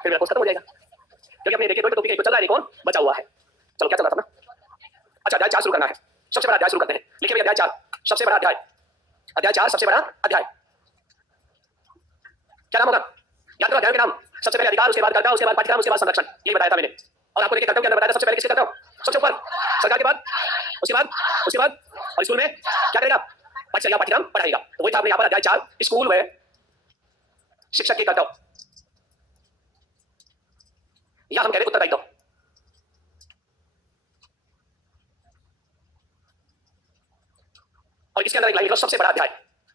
फिर मेरा कोर्स खत्म हो जाएगा, क्योंकि अपने देखिए 2 टॉपिक एक तो चल रहा है, एक और बचा हुआ है। चलो क्या चल रहा था ना, अच्छा अध्याय 4 शुरू करना है। सबसे बड़ा अध्याय शुरू करते हैं। लिखिए भैया अध्याय 4 सबसे बड़ा अध्याय। अध्याय 4 सबसे बड़ा अध्याय। क्या नाम होगा? याद करो अध्याय के नाम। सबसे पहले अधिकार, उसके बाद कर्ता, उसके बाद पाठ्यक्रम, उसके बाद संरक्षण। यही बताया था मैंने। और आपको देखिए कर्तव्य के अंदर बताया था सबसे पहले किसके कर्तव्य? सबसे ऊपर सरकार के बाद, उसके बाद और स्कूल में क्या करेगा? पाठ्यक्रम पढ़ाएगा। तो वही था अपने यहाँ पर अध्याय 4 स्कूल में शिक्षक के कर्तव्य, या हम कह रहे उत्तरदायित्व। और इसके अंदर एक लाइन लिखो, सबसे बड़ा अध्याय।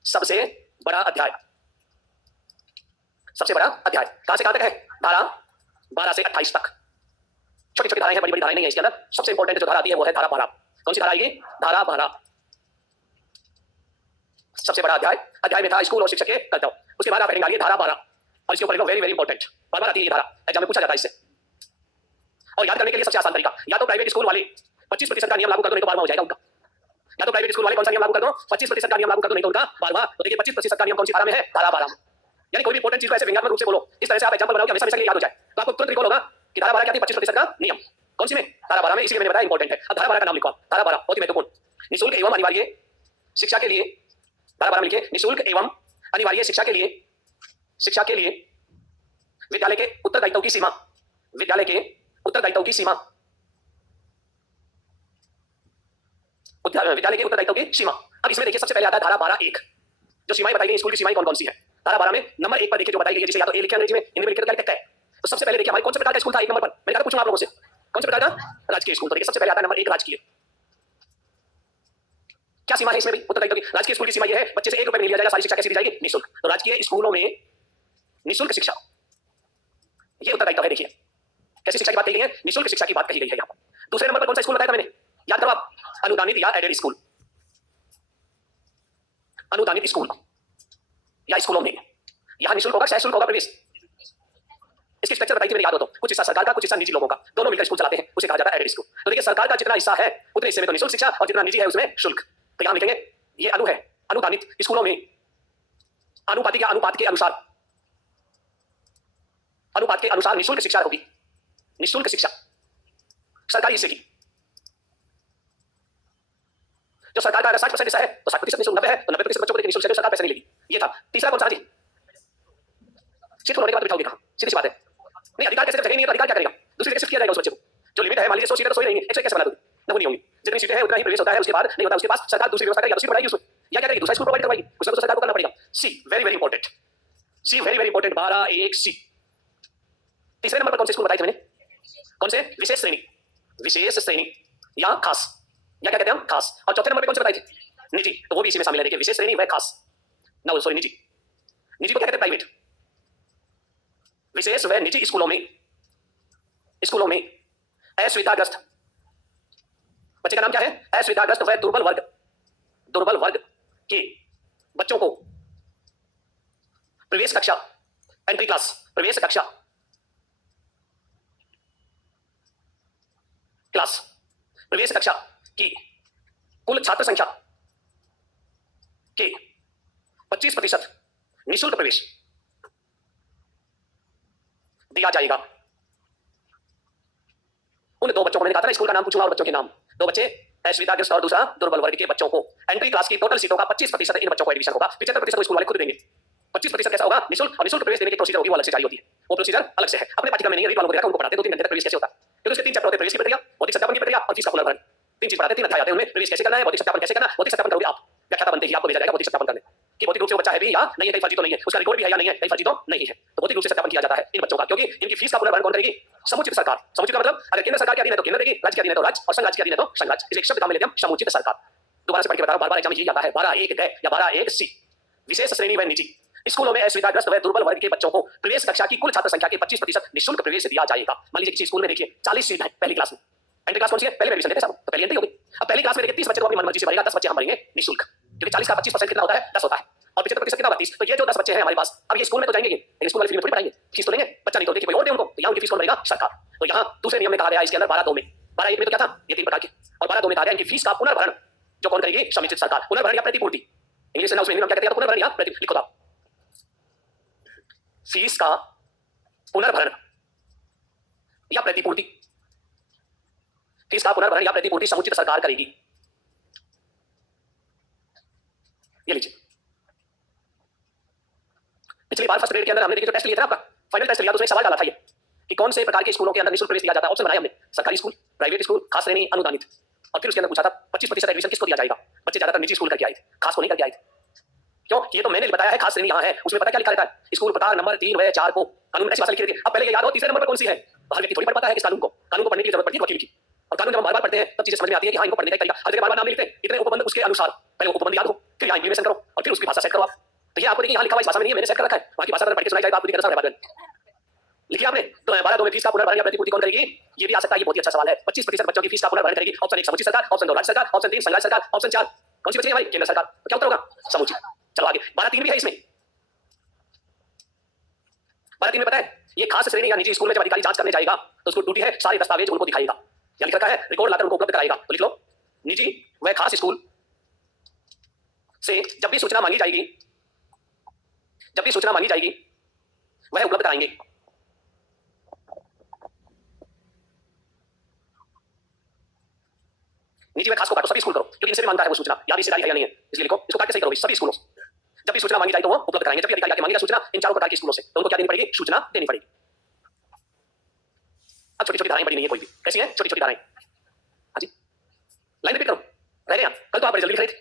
सबसे बड़ा अध्याय, सबसे बड़ा अध्याय कहां से कहां तक है? धारा 12 से 28 तक। छोटी छोटी धाराएं हैं, बड़ी बड़ी धाराएं नहीं है इसके अंदर। सबसे इंपॉर्टेंट जो धारा आती है वो है धारा 12। कौन सी धारा आएगी? धारा 12। सबसे बड़ा अध्याय, अध्याय में था स्कूल और शिक्षक के कर्तव्य। उसके बाद आप हेडिंग डालिए धारा 12 और इसके ऊपर लिखो वेरी वेरी इंपॉर्टेंट। बार बार आती है ये धारा, एग्जाम में पूछा जाता है इससे। और याद करने के लिए सबसे आसान तरीका, या तो प्राइवेट स्कूल वाले 25% का नियम लागू कर दो, नहीं तो 12वां हो जाएगा उनका। या तो प्राइवेट स्कूल वाले कौन सा नियम लागू कर दो? 25% का नियम लागू कर दो, नहीं तो उनका 12वां। तो देखिए 25% का नियम कौन सी धारा में है? धारा 12 में। यानी कोई भी इंपॉर्टेंट चीज को ऐसे व्यंग्यात्मक रूप से बोलो, इस तरह से आप एग्जांपल बनाओ कि हमेशा हमेशा के लिए याद हो जाए, तो आपको तुरंत रिकॉल होगा कि धारा 12 क्या थी? 25% का नियम। कौन सी में? धारा 12 में। इसलिए मैंने बताया इंपॉर्टेंट है। अब धारा 12 का नाम लिखो। धारा 12 बहुत ही महत्वपूर्ण। निःशुल्क एवं अनिवार्य शिक्षा के लिए, धारा 12 में लिखिए निःशुल्क एवं अनिवार्य शिक्षा के लिए विद्यालय के उत्तरदायित्व की सीमा, विद्यालय के उत्तरदायित्व की सीमा, विद्यालय के उत्तरदायित्व की सीमा। अब इसमें देखिए सबसे पहले आता है धारा 12(1), जो सीमाएं बताई गई स्कूल की सीमाएं कौन कौन सी है। धारा 12 में नंबर 1 पर देखिए जो बताई गई है, जिसे या तो ए लिखिए अंग्रेजी में, हिंदी में लिखिए तो क्या लिखता है। तो सबसे पहले देखिए हमारे कौन से प्रकार का स्कूल था 1 नंबर पर? मैंने कहा पूछूंगा आप लोगों से, कौन से प्रकार का? राजकीय स्कूल। तो देखिए सबसे पहले आता है नंबर 1 राजकीय। क्या सीमा है इसमें भी? उत्तरदायित्व की। राजकीय स्कूल की सीमा यह है, बच्चे से 1 रुपए नहीं लिया जाएगा, सारी शिक्षा कैसी दी जाएगी? निःशुल्क। तो राजकीय स्कूलों में निःशुल्क शिक्षा, ये उत्तरदायित्व है। देखिए कैसी शिक्षा की बात कही गई है? निःशुल्क शिक्षा की बात कही गई है यहाँ पर। दूसरे नंबर पर कौन सा स्कूल बताया था मैंने? याद करो आप, अनुदानित या एडेड स्कूल। अनुदानित स्कूल या स्कूलों में यहाँ निःशुल्क होगा, शुल्क होगा प्रवेश। इसकी स्ट्रक्चर बताई थी मैंने, याद हो तो। कुछ हिस्सा सरकार का, कुछ हिस्सा निजी लोगों का, दोनों मिलकर स्कूल चलाते हैं, उसे कहा जाता है एडेड स्कूल। तो देखिए सरकार का जितना हिस्सा है उतने हिस्से में तो निःशुल्क शिक्षा, और जितना निजी है उसमें शुल्क। तो यहाँ लिखेंगे ये अनु है, अनुदानित स्कूलों में अनुपातिक या अनुपात के अनुसार निःशुल्क शिक्षा होगी। निःशुल्क शिक्षा सरकारी हिस्से की, जो सरकार का अगर 60% हिस्सा है तो 60% निःशुल्क, 90 है तो 90% बच्चों को निःशुल्क शिक्षा, सरकार पैसे नहीं लेगी। ये था। तीसरा कौन सा जी? शिफ्ट होने के बाद बिठाओगे कहां? सीधी सी बात है। नहीं अधिकार कैसे, जब जगह नहीं है तो अधिकार क्या करेगा? दूसरी जगह शिफ्ट किया जाएगा उस बच्चे को। जो लिमिट है, मान लीजिए 100 सीटें तो 100 ही रहेंगी, 100 कैसे बना दोगे? ना वो नहीं होंगी। जितनी सीटें हैं उतना ही प्रवेश होता है, उसके बाद नहीं होता। उसके पास सरकार दूसरी व्यवस्था करेगी, या तो सीट बढ़ाएगी उसमें, या क्या करेगी? दूसरा स्कूल प्रोवाइड करवाएगी। उसमें तो सरकार को करना पड़ेगा। सी वेरी वेरी इंपॉर्टेंट, सी वेरी वेरी इंपॉर्टेंट, 12(1) सी। तीसरे नंबर पर कौन से स्कूल बताए थे मैंने? कौन से? विशेष श्रेणी, विशेष श्रेणी या खास, या क्या कहते हैं हम? खास। और चौथे नंबर पे कौन से बताए थे? निजी। तो वो भी इसी में शामिल है। देखिए विशेष श्रेणी व खास, ना सॉरी निजी। निजी को क्या कहते हैं? प्राइवेट। विशेष व निजी स्कूलों में असुविधाग्रस्त बच्चे का नाम क्या है? असुविधाग्रस्त व दुर्बल वर्ग के बच्चों को प्रवेश कक्षा, एंट्री क्लास, प्रवेश कक्षा की कुल छात्र संख्या के 25% निःशुल्क प्रवेश दिया जाएगा। उन 2 बच्चों को, मैंने कहा था ना स्कूल का नाम पूछूंगा और बच्चों के नाम। 2 बच्चे असुविधाग्रस्त और दूसरा दुर्बल वर्ग के बच्चों को एंट्री क्लास की टोटल सीटों का 25% इन बच्चों को एडमिशन होगा। 75% को स्कूल वाले खुद देंगे। 25% कैसा होगा? निःशुल्क। और निःशुल्क प्रवेश देने की प्रोसीजर होगी, वो अलग से जारी होती है। वो प्रोसीजर अलग से है, अपने पाठ्यक्रम में नहीं है। रीड वालों को देखा, उनको पढ़ाते 2-3 घंटे तक प्रवेश कैसे होता है, क्योंकि उसके 3 चैप्टर होते हैं। प्रवेश की प्रक्रिया, भौतिक सत्यापन की प्रक्रिया और फीस का पुनर्भरण। 3 चीज पढ़ाते हैं, 3 अध्याय आते हैं उनमें। प्रवेश कैसे करना है, भौतिक सत्यापन कैसे करना है। भौतिक सत्यापन करोगे आप, व्याख्याता बनते ही आपको भेजा जाएगा भौतिक सत्यापन करने, कि भौतिक रूप से वो बच्चा है भी या नहीं है, कहीं फर्जी तो नहीं है, उसका रिकॉर्ड भी है या नहीं है, कहीं फर्जी तो नहीं है। तो भौतिक रूप से सत्यापन किया जाता है इन बच्चों का, क्योंकि इनकी फीस का पुनर्भरण कौन करेगी? समुचित सरकार। समुचित का मतलब अगर केंद्र सरकार के अधीन है तो केंद्र देगी, राज्य के अधीन है तो राज्य, और संघ राज्य के अधीन है तो संघ राज्य। इसे एक शब्द काम में लेते हैं, समुचित सरकार। दोबारा से पढ़ के बता रहा हूं, बार-बार एग्जाम में यही आता है। 12(1) गए या 12(1) सी। विशेष श्रेणी व निजी स्कूलों में असुविधाग्रस्त व दुर्बल वर्ग के बच्चों को प्रवेश कक्षा की कुल छात्र संख्या के 25% निःशुल्क प्रवेश दिया जाएगा। मान लीजिए किसी स्कूल में देखिए 40 सीट है पहली क्लास में, एंट्री क्लास कौन सी है? पहले एडमिशन लेते हैं सब, तो पहली एंट्री होगी। अब पहली क्लास में देखिए 30 बच्चे तो अपनी मनमर्जी से भरेगा, 10 बच्चे हम भरेंगे निःशुल्क, क्योंकि 40 का 25% कितना होता है? 10 होता है, और 75% कितना? 32। तो ये जो 10 बच्चे हैं हमारे पास, अब ये स्कूल में तो जाएंगे, लेकिन स्कूल वाले फ्री में थोड़ी पढ़ाएंगे, फीस तो लेंगे। बच्चा नहीं तो देखिए कोई और दे उनको, तो यहाँ उनकी फीस कौन भरेगा? सरकार। तो यहाँ दूसरे नियम में कहा गया है इसके अंदर 12(2) में। 12(1) में तो क्या था? ये 3 प्रकार के, और 12(2) में कहा गया इनकी फीस का पुनर्भरण जो कौन करेगी? समुचित सरकार। पुनर्भरण या प्रतिपूर्ति, इंग्लिश में ना उसमें क्या कहते हैं? पुनर्भरण या प्रतिपूर्ति। लिखो था फीस का पुनर्भरण या प्रतिपूर्ति, फीस का पुनर्भरण या प्रतिपूर्ति समुचित सरकार करेगी। ये लीजिए, पिछली बार फर्स्ट ग्रेड के अंदर हमने देखिए जो टेस्ट लिया था आपका फाइनल टेस्ट लिया तो उसमें एक सवाल डाला था ये कि कौन से प्रकार के स्कूलों के अंदर निःशुल्क प्रवेश दिया जाता है। ऑप्शन बनाया हमने, सरकारी स्कूल, प्राइवेट स्कूल, खास श्रेणी, अनुदानित। और फिर उसके अंदर पूछा था 25% एडमिशन किसको दिया जाएगा। बच्चे ज्यादातर निजी स्कूल करके आए थे, खास को नहीं करके आए थे। क्यों? ये तो मैंने बताया है खास श्रेणी यहाँ है, उसमें पता क्या लिखा रहता है, स्कूल प्रकार नंबर 3 व 4 को कानून में ऐसी भाषा लिखी रहती है। अब पहले ये याद हो तीसरे नंबर पर कौन सी है, हर व्यक्ति थोड़ी पढ़ पाता है इस कानून को पढ़ने की जरूरत पड़ती है वकील की। और कानून जब हम बार-बार पढ़ते हैं तब चीजें समझ में आती है कि हाँ इनको पढ़ने का तरीका, हर जगह बार-बार नाम लिखते हैं, इतने उपबंध उसके अनुसार पहले उपबंध याद हो, फिर यहाँ इंप्लीमेंटेशन करो और फिर उसकी भाषा सेट करो आप। तो ये आपको देखिए यहाँ लिखा हुआ इस भाषा में नहीं है, मैंने सेट कर रखा है, बाकी भाषा अगर पढ़ के सुनाई जाए तो आपको दिखेगा सामने बात लिखिए आपने। तो 12 में फीस का पुनर्भरण या प्रतिपूर्ति कौन करेगी, ये भी आ सकता है, ये बहुत ही अच्छा सवाल है। 25% बच्चों की फीस का पुनर्भरण करेगी। ऑप्शन 1 समुचित सरकार, ऑप्शन 2 राज्य सरकार, ऑप्शन 3 संघ राज्य सरकार, ऑप्शन 4 कौन सी बची है हमारी, केंद्र सरकार। तो क्या उत्तर होगा, समुचित। चलो आगे, 12(3) भी है इसमें। 12(3) में पता है ये खास श्रेणी या निजी स्कूल में जब अधिकारी जांच करने जाएगा तो उसको ड्यूटी है सारे दस्तावेज उनको दिखाएगा, या लिख रखा है रिकॉर्ड लाकर उनको उपलब्ध कराएगा। तो लिख लो, निजी व खास स्कूल से जब भी सूचना मांगी जाएगी वह उपलब्ध कराएंगे। निजी व खास को काटो, सभी स्कूल करो, क्योंकि इनसे भी मांगता है वो सूचना, या रिश्तेदारी है या नहीं है, इसलिए लिखो, इसको काट के सही करो, सभी स्कूलों से जब भी सूचना मांगी जाए तो वो उपलब्ध कराएंगे। जब भी अधिकारी आके मांगेगा सूचना इन चारों प्रकार के स्कूलों से तो उनको क्या देनी पड़ेगी, सूचना देनी पड़ेगी। अब छोटी छोटी धाराएं बड़ी नहीं है कोई भी, कैसी है छोटी छोटी धाराएं। हाँ जी, लाइन रिपीट करो, रह गया, कल तो आप बड़े जल्दी लिख रहे थे,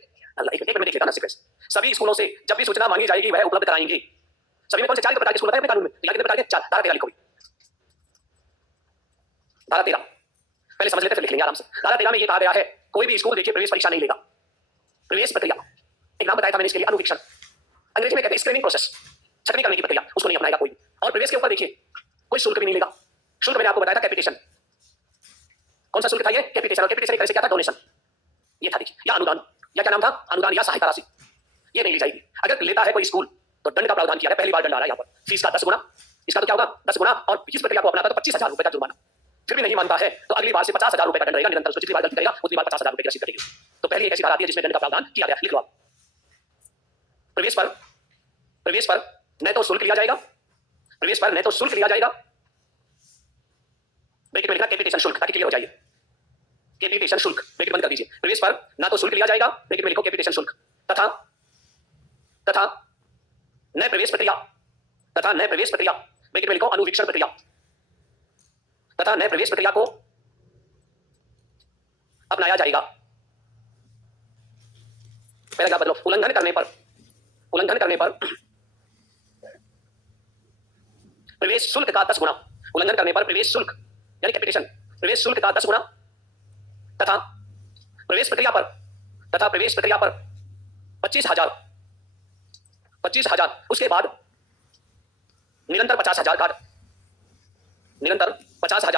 एक मिनट देख लेता ना सीक्वेंस। सभी स्कूलों से जब भी सूचना मांगी जाएगी वह उपलब्ध कराएंगे। सभी में कौन से 4 प्रकार के स्कूल बताए अपने कानून में, या कितने प्रकार के, 4। धारा 13 लिखो, धारा 13 पहले समझ लेते फिर लिख लेंगे आराम से। धारा 13 में ये कहा गया है कोई भी स्कूल देखिए प्रवेश परीक्षा नहीं लेगा। प्रवेश प्रक्रिया एक नाम बताया था मैंने इसके लिए, अनुवीक्षण, अंग्रेजी में कहते हैं स्क्रीनिंग प्रोसेस, छटनी करने की प्रक्रिया, उसको नहीं अपनाएगा कोई। और प्रवेश के ऊपर देखिए कोई शुल्क भी नहीं लेगा। शुल्क मैंने आपको बताया था कैपिटेशन, कौन सा शुल्क था ये, कैपिटेशन। और कैपिटेशन एक तरह से क्या था, डोनेशन, ये था देखिए, या अनुदान, या क्या नाम था, अनुदान या सहायता राशि, ये नहीं ली जाएगी। अगर लेता है कोई स्कूल तो दंड का प्रावधान किया है, पहली बार दंड आ रहा है यहाँ पर, फीस का 10 गुना, इसका तो क्या होगा 10 गुना, और इस प्रक्रिया को अपनाता तो 25,000 रुपए का जुर्माना। फिर भी नहीं मानता है तो अगली बार से 50,000 रुपए का दंड रहेगा, निरंतर उसको जितनी बार गलती करेगा उतनी बार 50,000 रुपए की रसीद कटेगी। तो पहली एक ऐसी धारा आती है जिसमें दंड का प्रावधान किया गया, लिख लो आप। प्रवेश पर न तो शुल्क लिया जाएगा, प्रवेश पर न तो शुल्क लिया जाएगा, ब्रैकेट में लिखना कैपिटेशन शुल्क, ताकि क्लियर हो जाए, कैपिटेशन शुल्क, ब्रैकेट बंद कर दीजिए। प्रवेश पर ना तो शुल्क लिया जाएगा, ब्रैकेट में लिखो कैपिटेशन शुल्क, तथा न प्रवेश प्रक्रिया, ब्रैकेट में लिखो अनुवीक्षण प्रक्रिया, तथा न प्रवेश प्रक्रिया को अपनाया जाएगा। पहला बदलो, उल्लंघन करने पर प्रवेश शुल्क का 10 गुना, उल्लंघन करने पर प्रवेश शुल्क यानी कैपिटेशन, प्रवेश शुल्क का 10 गुना, तथा प्रवेश प्रक्रिया पर 25,000 उसके बाद निरंतर 50,000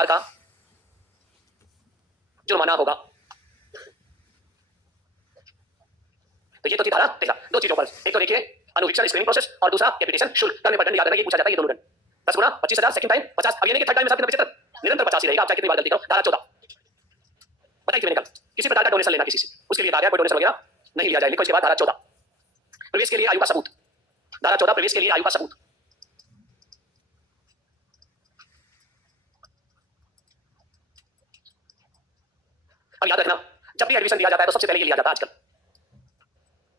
का जुर्माना होगा। तो ये तो थी धारा 13, 2 चीजों पर, एक तो देखिए अनुवीक्षण स्क्रीनिंग प्रोसेस और दूसरा कैपिटेशन शुल्क करने पर दंड याद रखना, ये पूछा जाता है, ये दोनों दंड 10 गुना 25,000, सेकंड टाइम 50, अब ये नहीं कि थर्ड टाइम में 75, निरंतर 50 ही रहेगा, आप चाहे कितनी बार गलती करो। धारा 14 बताइए मैंने कल, किसी प्रकार का डोनेशन लेना किसी से, उसके लिए कोई डोनेशन वगैरह नहीं लिया जाए। लिखो इसके बाद धारा 14 प्रवेश के लिए आयु का सबूत, धारा 14 प्रवेश के लिए आयु का सबूत। अब याद रखना जब भी एडमिशन दिया जाता है तो सबसे पहले ये लिया जाता है, आजकल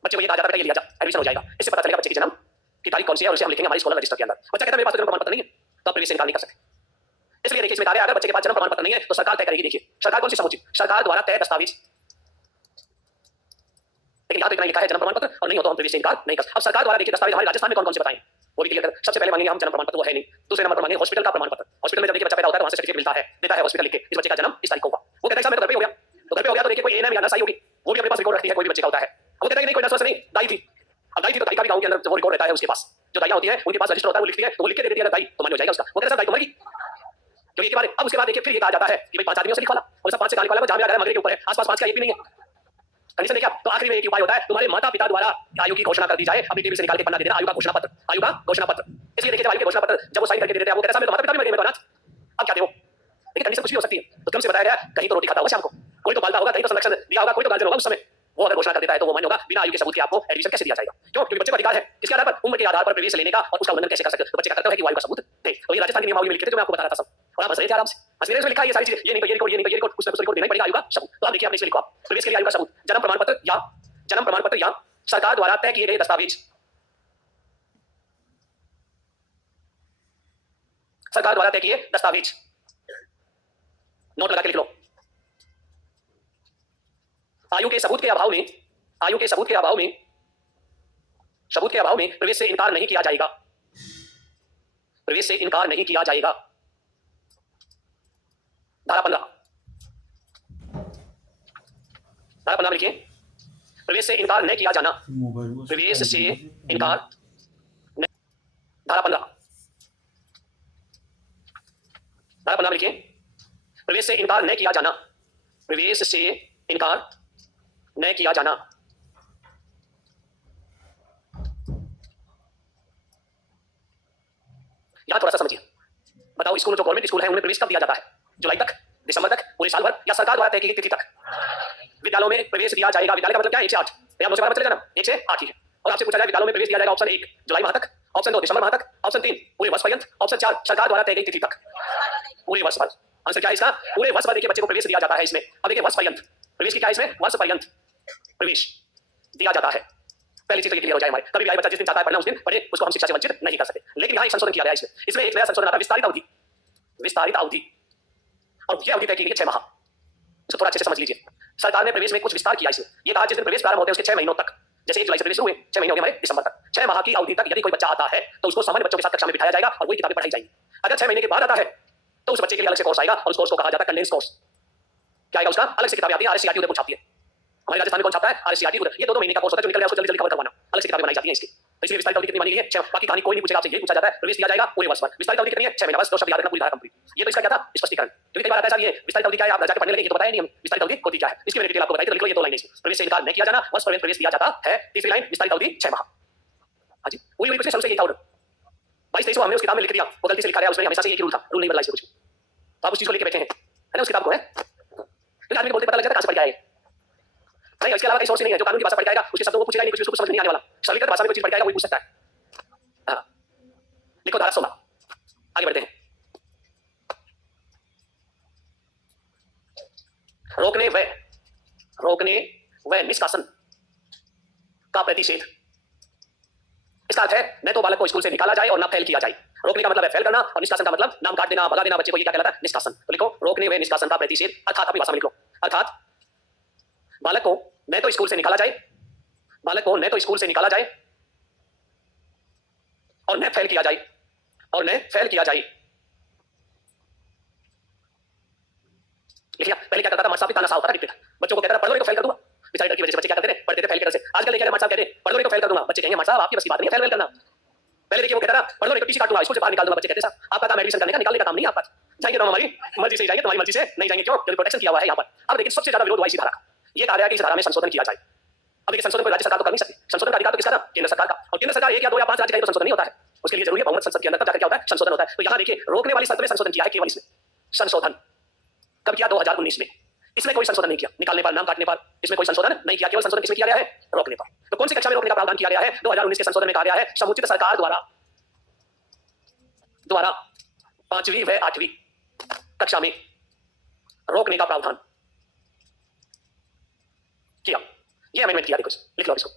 बच्चे को ये कहा जाता है कि ये लिया जा, एडमिशन हो जाएगा, इससे पता चलेगा बच्चे की जन्म की तारीख कौन सी है और उसे हम लिखेंगे हमारी स्कॉलर रजिस्टर के अंदर। बच्चा कहता है मेरे पास तो जन्म प्रमाण पत्र नहीं है, तो आप प्रवेश से इनकार नहीं कर सकते। इसलिए देखिए इसमें अगर बच्चे के पास जन्म प्रमाण पत्र नहीं है तो सरकार तय करेगी, देखिए सरकार कौन सी समुचित, सरकार द्वारा तय दस्तावेज, लेकिन यहाँ तो इतना लिखा है जन्म प्रमाण पत्र, और नहीं हो तो हम प्रवेश से इनकार नहीं कर सकते। अब सरकार द्वारा देखिए दस्तावेज हमारे राजस्थान में कौन कौन से बताएं, वो भी क्लियर कर। सबसे पहले मांगेंगे हम जन्म प्रमाण पत्र, वो है नहीं। दूसरे नंबर पर मांगेंगे हॉस्पिटल का प्रमाण पत्र, हॉस्पिटल में जब देखिए बच्चा पैदा होता है तो वहां से सर्टिफिकेट मिलता है, देता है हॉस्पिटल लिख के इस बच्चे का जन्म इस तारीख को हुआ। वो कहता है मैं तो घर पे हो गया, तो घर पे हो गया तो देखिए कोई एएनएम या नर्स आई होगी, वो भी अपने पास रिकॉर्ड रखती है, कोई भी बच्चे का होता है। वो कहता है कि नहीं कोई नर्स नहीं, दाई थी, अब दाई थी तो दाई का भी गाँव के अंदर वो रिकॉर्ड रहता है उसके पास, जो दाइयां होती है उनके पास रजिस्टर होता है, वो लिखती है तो वो लिख के दे देती है दाई, तो मान्य हो जाएगा उसका। वो कहता है दाई तो मरेगी, क्योंकि एक बार अब उसके बाद देखिए फिर ये कहा जाता है कि भाई 5 आदमियों से लिखवाना, और सब 5 से लिखवाना, जहां भी आ रहा है मगरे के ऊपर है, आसपास 5 का एक भी नहीं है, कंडीशन देखिए आप। तो आखिरी में एक उपाय होता है, तुम्हारे माता पिता द्वारा आयु की घोषणा कर दी जाए, अपनी टेबल से निकाल के पन्ना दे देना, आयु का घोषणा पत्र, आयु का घोषणा पत्र। इसलिए देखिए जब आयु के घोषणा पत्र जब वो साइन करके दे देते हैं, वो कहता है माता पिता भी मर गए, अनाथ, अब क्या देवो, लेकिन कंडीशन कुछ भी हो सकती है। तो कम से बताया गया कहीं तो रोटी खाता होगा शाम को, कोई तो पालता होगा, कहीं तो संरक्षण दिया होगा, कोई तो गार्जियन होगा उस समय, वो अगर घोषणा कर देता है तो वो मान्य होगा। बिना आयु के सबूत के आपको एडमिशन कैसे दिया जाएगा, क्यों, क्योंकि बच्चे का अधिकार है, किसके आधार पर, उम्र के आधार पर प्रवेश लेने का, और उसका उल्लंघन कैसे कर सकते हो। तो बच्चे का कर्तव्य है कि आयु का सबूत दे। तो ये राजस्थान के नियमावली में लिखे थे जो मैं आपको बता रहा था सब, और आप बस रहे थे आराम से। मेरे इसमें लिखा है ये सारी चीजें, ये नहीं तो ये रिकॉर्ड, ये नहीं तो ये रिकॉर्ड, कुछ ना कुछ रिकॉर्ड देना ही पड़ेगा आयु का सबूत। तो आप देखिए अपने इसमें लिखो, आप प्रवेश के लिए आयु का सबूत, जन्म प्रमाण पत्र या सरकार द्वारा तय किए गए दस्तावेज, सरकार द्वारा तय किए दस्तावेज, नोट लगा के लिख लो। आयु के सबूत के अभाव में, आयु के सबूत के अभाव में, सबूत के अभाव में प्रवेश से इनकार नहीं किया जाएगा, प्रवेश से इनकार नहीं किया जाएगा। धारा 15, धारा 15 लिखिए, प्रवेश से इनकार नहीं किया जाना, प्रवेश से इनकार, धारा 15, धारा 15 लिखिए, प्रवेश से इनकार नहीं किया जाना, प्रवेश से इनकार नहीं किया जाना। यहां थोड़ा सा समझिए, बताओ स्कूल जो गवर्नमेंट स्कूल है उनमें प्रवेश कब दिया जाता है? जुलाई तक, दिसंबर तक, पूरे साल भर, या सरकार द्वारा तय की गई तिथि तक? विद्यालयों में प्रवेश दिया जाएगा, विद्यालय का मतलब क्या है? 1 से 8, आप मुझे चले जाना, 1 से 8 ही है। और आपसे पूछा जाए विद्यालयों में प्रवेश दिया जाएगा, ऑप्शन 1 जुलाई माह तक, ऑप्शन 2 दिसंबर माह तक, ऑप्शन 3 पूरे वर्ष पर्यंत, ऑप्शन 4 सरकार द्वारा तय गई तिथि तक। पूरे वर्ष भर, आंसर क्या है इसका? पूरे वर्ष भर देखिए बच्चे को प्रवेश दिया जाता है इसमें। अब देखिए वर्ष पर्यंत, प्रवेश की क्या है इसमें? वर्ष पर्यंत प्रवेश दिया जाता है। पहली चीज तो ये क्लियर हो जाए हमारे, कभी भी बच्चा जिस दिन चाहता है पढ़ना उस दिन पढ़े, उसको हम शिक्षा से वंचित नहीं कर सकते। लेकिन यहाँ एक संशोधन किया गया है इसमें एक नया संशोधन आता है, विस्तारित अवधि, विस्तारित अवधि, और ये अवधि तय की गई 6 माह। इसको थोड़ा अच्छे से समझ लीजिए, सरकार ने प्रवेश में कुछ विस्तार किया इसमें। ये कहा जिस दिन प्रवेश प्रारंभ होते हैं उसके 6 महीनों तक, जैसे 1 जुलाई से प्रवेश हुए, 6 महीने हो गए हमारे दिसंबर तक, 6 माह की अवधि तक यदि कोई बच्चा आता है तो उसको सामान्य बच्चों के साथ कक्षा में बिठाया जाएगा और वही किताबें पढ़ाई जाएंगी। अगर 6 महीने के बाद आता है तो उस बच्चे के लिए अलग से कोर्स आएगा और उस कोर्स को कहा जाता है कंडेंस कोर्स। क्या आएगा उसका? अलग से किताबें आती है, आरएससीआरटी उदयपुर छापती है। हमारे राजस्थान में कौन छापता है? आरएससीआरटी उदयपुर। ये 2 महीने का कोर्स होता है जो निकल गया उसको जल्दी जल्दी कवर करवाना, अलग से किताबें बनाई जाती हैं इसकी। तो इसलिए विस्तारित अवधि कितनी मानी गई है? 6। बाकी कहानी कोई नहीं पूछेगा आपसे, यही पूछा जाता है प्रवेश दिया जाएगा पूरे वर्ष भर। विस्तारित अवधि कितनी है? 6 महीने, बस 2 शब्द याद रखना, पूरी धारा कंप्लीट। ये तो इसका क्या था? स्पष्टीकरण। क्योंकि कई बार आता है साहब ये विस्तारित अवधि क्या है, आप जाके पढ़ने लगे, ये तो बताया नहीं हमें विस्तारित अवधि होती क्या है। इसकी मैंने डिटेल आपको बताई थी, तो लिख लो ये 2 लाइनें इसमें। प्रवेश से इनकार नहीं किया जाना, वर्ष पर्यंत प्रवेश दिया जाता है। तीसरी लाइन विस्तारित अवधि 6 माह। हां जी, वही कुछ नहीं, शुरू से यही था ऑर्डर। 22-23 हमने उस किताब में लिख दिया, वो गलती से लिखा गया, उसमें हमेशा से एक ही रूल था, रूल नहीं बदला इसमें कुछ। तो आप उस चीज को लेके बैठे हैं, है ना, उस किताब को है। तो आदमी को बोलते पता लग जाता है कहां से पढ़ के आए। नहीं, इसके अलावा कहीं सोर्स नहीं है, जो कानून की भाषा पढ़ के आएगा उसके शब्दों को पूछेगा नहीं, कुछ उसको समझ नहीं आने वाला। सरलीकृत भाषा में कोई चीज पढ़ के आएगा वही पूछ सकता है। हां, लिखो धारा 16, आगे बढ़ते हैं। रोकने व निष्कासन का प्रतिषेध। इसका अर्थ है न तो बालक को स्कूल से निकाला जाए और न फेल किया जाए। रोकने का मतलब है फेल करना और निष्कासन का मतलब नाम काट देना, भगा देना बच्चे को, ये क्या कहलाता है? निष्कासन। तो लिखो रोकने व निष्कासन का प्रतिषेध, अर्थात अपनी भाषा में लिखो, अर्थात बालक को न तो स्कूल से निकाला जाए, बालक को न तो स्कूल से निकाला जाए और न फेल किया जाए, और न फेल किया जाए। लिखिए पहले क्या करता था, मास्टर साहब तानाशाह होता था, दिखता था बच्चों को कहता था पढ़ लो नहीं तो फेल कर दूंगा। बेचारे डर की वजह से बच्चे क्या करते थे, पढ़ते थे फेल करने से। आजकल देखिए मास्टर साहब कहते हैं पढ़ लो नहीं तो फेल कर दूंगा, बच्चे कहेंगे मास्टर साहब आपकी बस की बात नहीं है फेल करना। पहले देखिए वो कहता था पढ़ लो नहीं तो टीसी काटूंगा, स्कूल से बाहर निकाल दूंगा, बच्चे कहते हैं साहब आपका काम एडमिशन करने का, निकालने का काम नहीं है आपका। जाएंगे तो हमारी मर्जी से जाएंगे, तुम्हारी मर्जी से नहीं जाएंगे, क्यों? क्योंकि प्रोटेक्शन किया हुआ है यहाँ पर। अब लेकिन सबसे ज्यादा विरोध हुआ इसी धारा का। ये कहा गया कि इस धारा में संशोधन किया जाए। अब देखिए संशोधन को राज्य सरकार तो कर नहीं सकती, संशोधन का अधिकार तो किसका था? केंद्र सरकार का। और केंद्र सरकार 1 या 2 या 5 राज्य कहे तो संशोधन नहीं होता है, उसके लिए जरूरी है बहुमत संसद के अंदर, तब जाकर क्या होता है? संशोधन होता है। तो यहाँ देखिए रोकने वाली शर्त में संशोधन किया है, केवल इसमें संशोधन कब किया? 2019 में। इसमें कोई संशोधन नहीं किया, निकालने पर, नाम काटने पर, इसमें कोई संशोधन नहीं किया, केवल संशोधन किसमें किया गया है? रोकने पर। तो कौन सी कक्षा में रोकने का प्रावधान किया गया है? 2019 के संशोधन में कहा गया है समुचित सरकार द्वारा 5वीं व 8वीं कक्षा में रोकने का प्रावधान किया। ये अमेंडमेंट किया, देखो लिख लो इसको।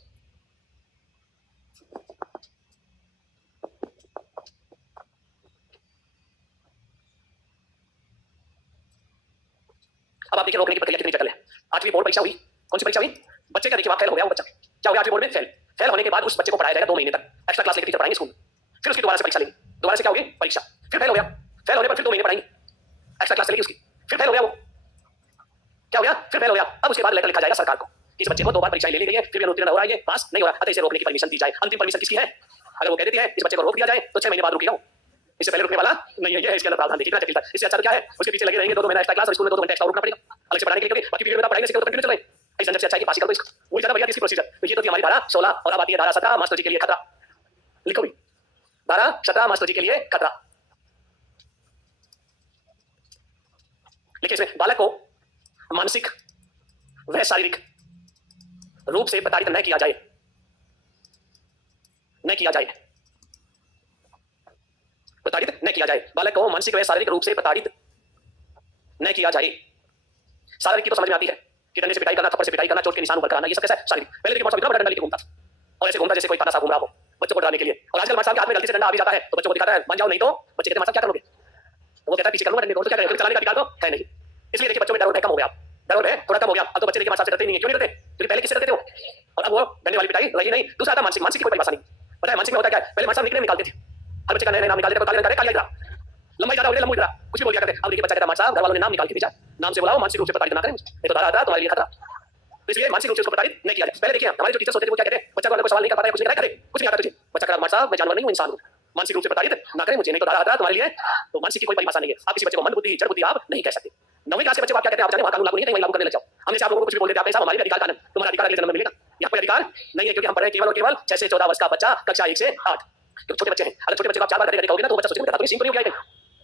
अब आप देखिए रोकने की प्रक्रिया कितनी जटिल है। 8वीं बोर्ड परीक्षा हुई, कौन सी परीक्षा हुई? बच्चे का देखिए वहां फेल हो गया, वो बच्चा क्या हो गया? 8वीं बोर्ड में फेल। फेल होने के बाद उस बच्चे को पढ़ाया जाएगा 2 महीने तक, एक्स्ट्रा क्लास लेकर टीचर पढ़ाएंगे स्कूल। फिर उसकी दोबारा से परीक्षा लेंगे, दोबारा से क्या होगी? परीक्षा। फिर फेल हो गया, फेल होने पर फिर 2 महीने पढ़ाएंगे, एक्स्ट्रा क्लास चलेगी उसकी। फिर फेल हो गया, वो क्या हो गया? फिर फेल हो गया। अब उसके बाद लेटर लिखा जाएगा सरकार को, इस बच्चे को 2 बार परीक्षा ले ली गई है, फिर भी अनुत्तीर्ण हो रहा है, ये पास नहीं हो रहा, अतः इसे रोकने की परमिशन दी जाए। अंतिम परमिशन किसकी है? अगर वो कह देती है इस बच्चे को रोक दिया जाए तो 6 महीने बाद रुकेगा वो, इससे पहले रुकने वाला नहीं है। ये है इसके अंदर प्रावधान, देखिए कितना जटिल है। इससे अच्छा तो क्या है, उसके पीछे लगे रहेंगे 2 महीना एक्स्ट्रा क्लास और स्कूल में 2 घंटे एक्स्ट्रा रुकना पड़ेगा अलग से पढ़ाने के लिए, क्योंकि बाकी पीरियड में आप पढ़ाई नहीं सीखोगे तो कंटिन्यू चल रहे हैं। इस झंझट से अच्छा है कि पास ही कर दो इसको, वही ज्यादा बढ़िया इसकी प्रोसीजर। तो ये तो थी हमारी धारा 16 और अब आती है धारा 17, मास्टर जी के लिए खतरा। लिखो भी धारा 17 मास्टर जी के लिए खतरा। लिखिए इसमें बालक को मानसिक व शारीरिक रूप से प्रताड़ित न किया जाए, न किया जाए, प्रताड़ित न किया जाए। बालक को मानसिक व शारीरिक रूप से प्रताड़ित न किया जाए। शारीरिक की तो समझ में आती है कि डंडे से पिटाई करना, थप्पड़ से पिटाई करना, चोट के निशान ऊपर कराना, ये सब कैसा है? शारीरिक। पहले देखिए मौसा इतना बड़ा डंडा लेके घूमता था और ऐसे घूमता जैसे कोई पाता सा घूम रहा हो बच्चों को डराने के लिए। और आजकल मास्टर के हाथ में गलती से डंडा आ भी जाता है तो बच्चों को दिखाता है मान जाओ, नहीं तो बच्चे कहते हैं मास्टर क्या करोगे? वो कहता है पीछे करूंगा डंडे को, तो क्या करेंगे? चलाने का अधिकार तो है नहीं। इसलिए देखिए बच्चों में डर और भय कम हो गया, डर और भय थोड़ा कम हो गया। अब तो बच्चे देखिए मास्टर से डरते नहीं है। क्यों नहीं डरते? क्योंकि पहले किससे डरते थे वो, और अब वो डंडे वाली पिटाई रही नहीं। दूसरा आता मानसिक। मानसिक की कोई परिभाषा नहीं। पता है मानसिक में होता क्या है? पहले मास्टर निकले निकालते थे, हर बच्चे का नया नाम निकालते थे, काले काले इधर लंबाई ज्यादा हो गई, लंबू इधर कुछ भी बोल दिया करते। अब देखिए बच्चा कहता है मास्टर घर वालों ने नाम निकाल के भेजा, नाम से बुलाओ, मानसिक रूप से प्रताड़ित ना करें, नहीं तो दादा आता तुम्हारे लिए खतरा। तो इसलिए मानसिक रूप से उसको प्रताड़ित नहीं किया जाए। पहले देखिए हमारे जो टीचर्स होते थे वो क्या कहते हैं, बच्चा को अगर कोई सवाल नहीं कर पाता है, कुछ नहीं करे, कुछ नहीं आता तुझे, बच्चा कह मास्टर साहब मैं जानवर नहीं हूं, इंसान हूं, मानसिक रूप से प्रताड़ित ना करें मुझे, नहीं तो दादा आता तुम्हारे लिए। तो मानसिक की कोई परिभाषा नहीं है। आप किसी बच्चे को मंद बुद्धि, जड़ बुद्धि आप नहीं कह सकते। 9वीं क्लास के बच्चे को आप क्या कहते हैं? आप जाने वहां कानून लागू नहीं है, कहीं लागू करने लग जाओ। हमने से आप लोगों को कुछ भी बोल देते, आप साहब हमारे अधिकार कानून, तुम्हारा अधिकार अगले जन्म में मिलेगा। यहाँ कोई अधिकार नहीं है, क्योंकि हम पढ़ रहे हैं केवल और केवल 6 से 14 वर्ष का बच्चा, कक्षा 1 से 8। क्योंकि छोटे बच्चे हैं, अगर छोटे बच्चे को आप 4 बार कहोगे ना तो बच्चा सोचेगा तो सीन तो नहीं हो गया।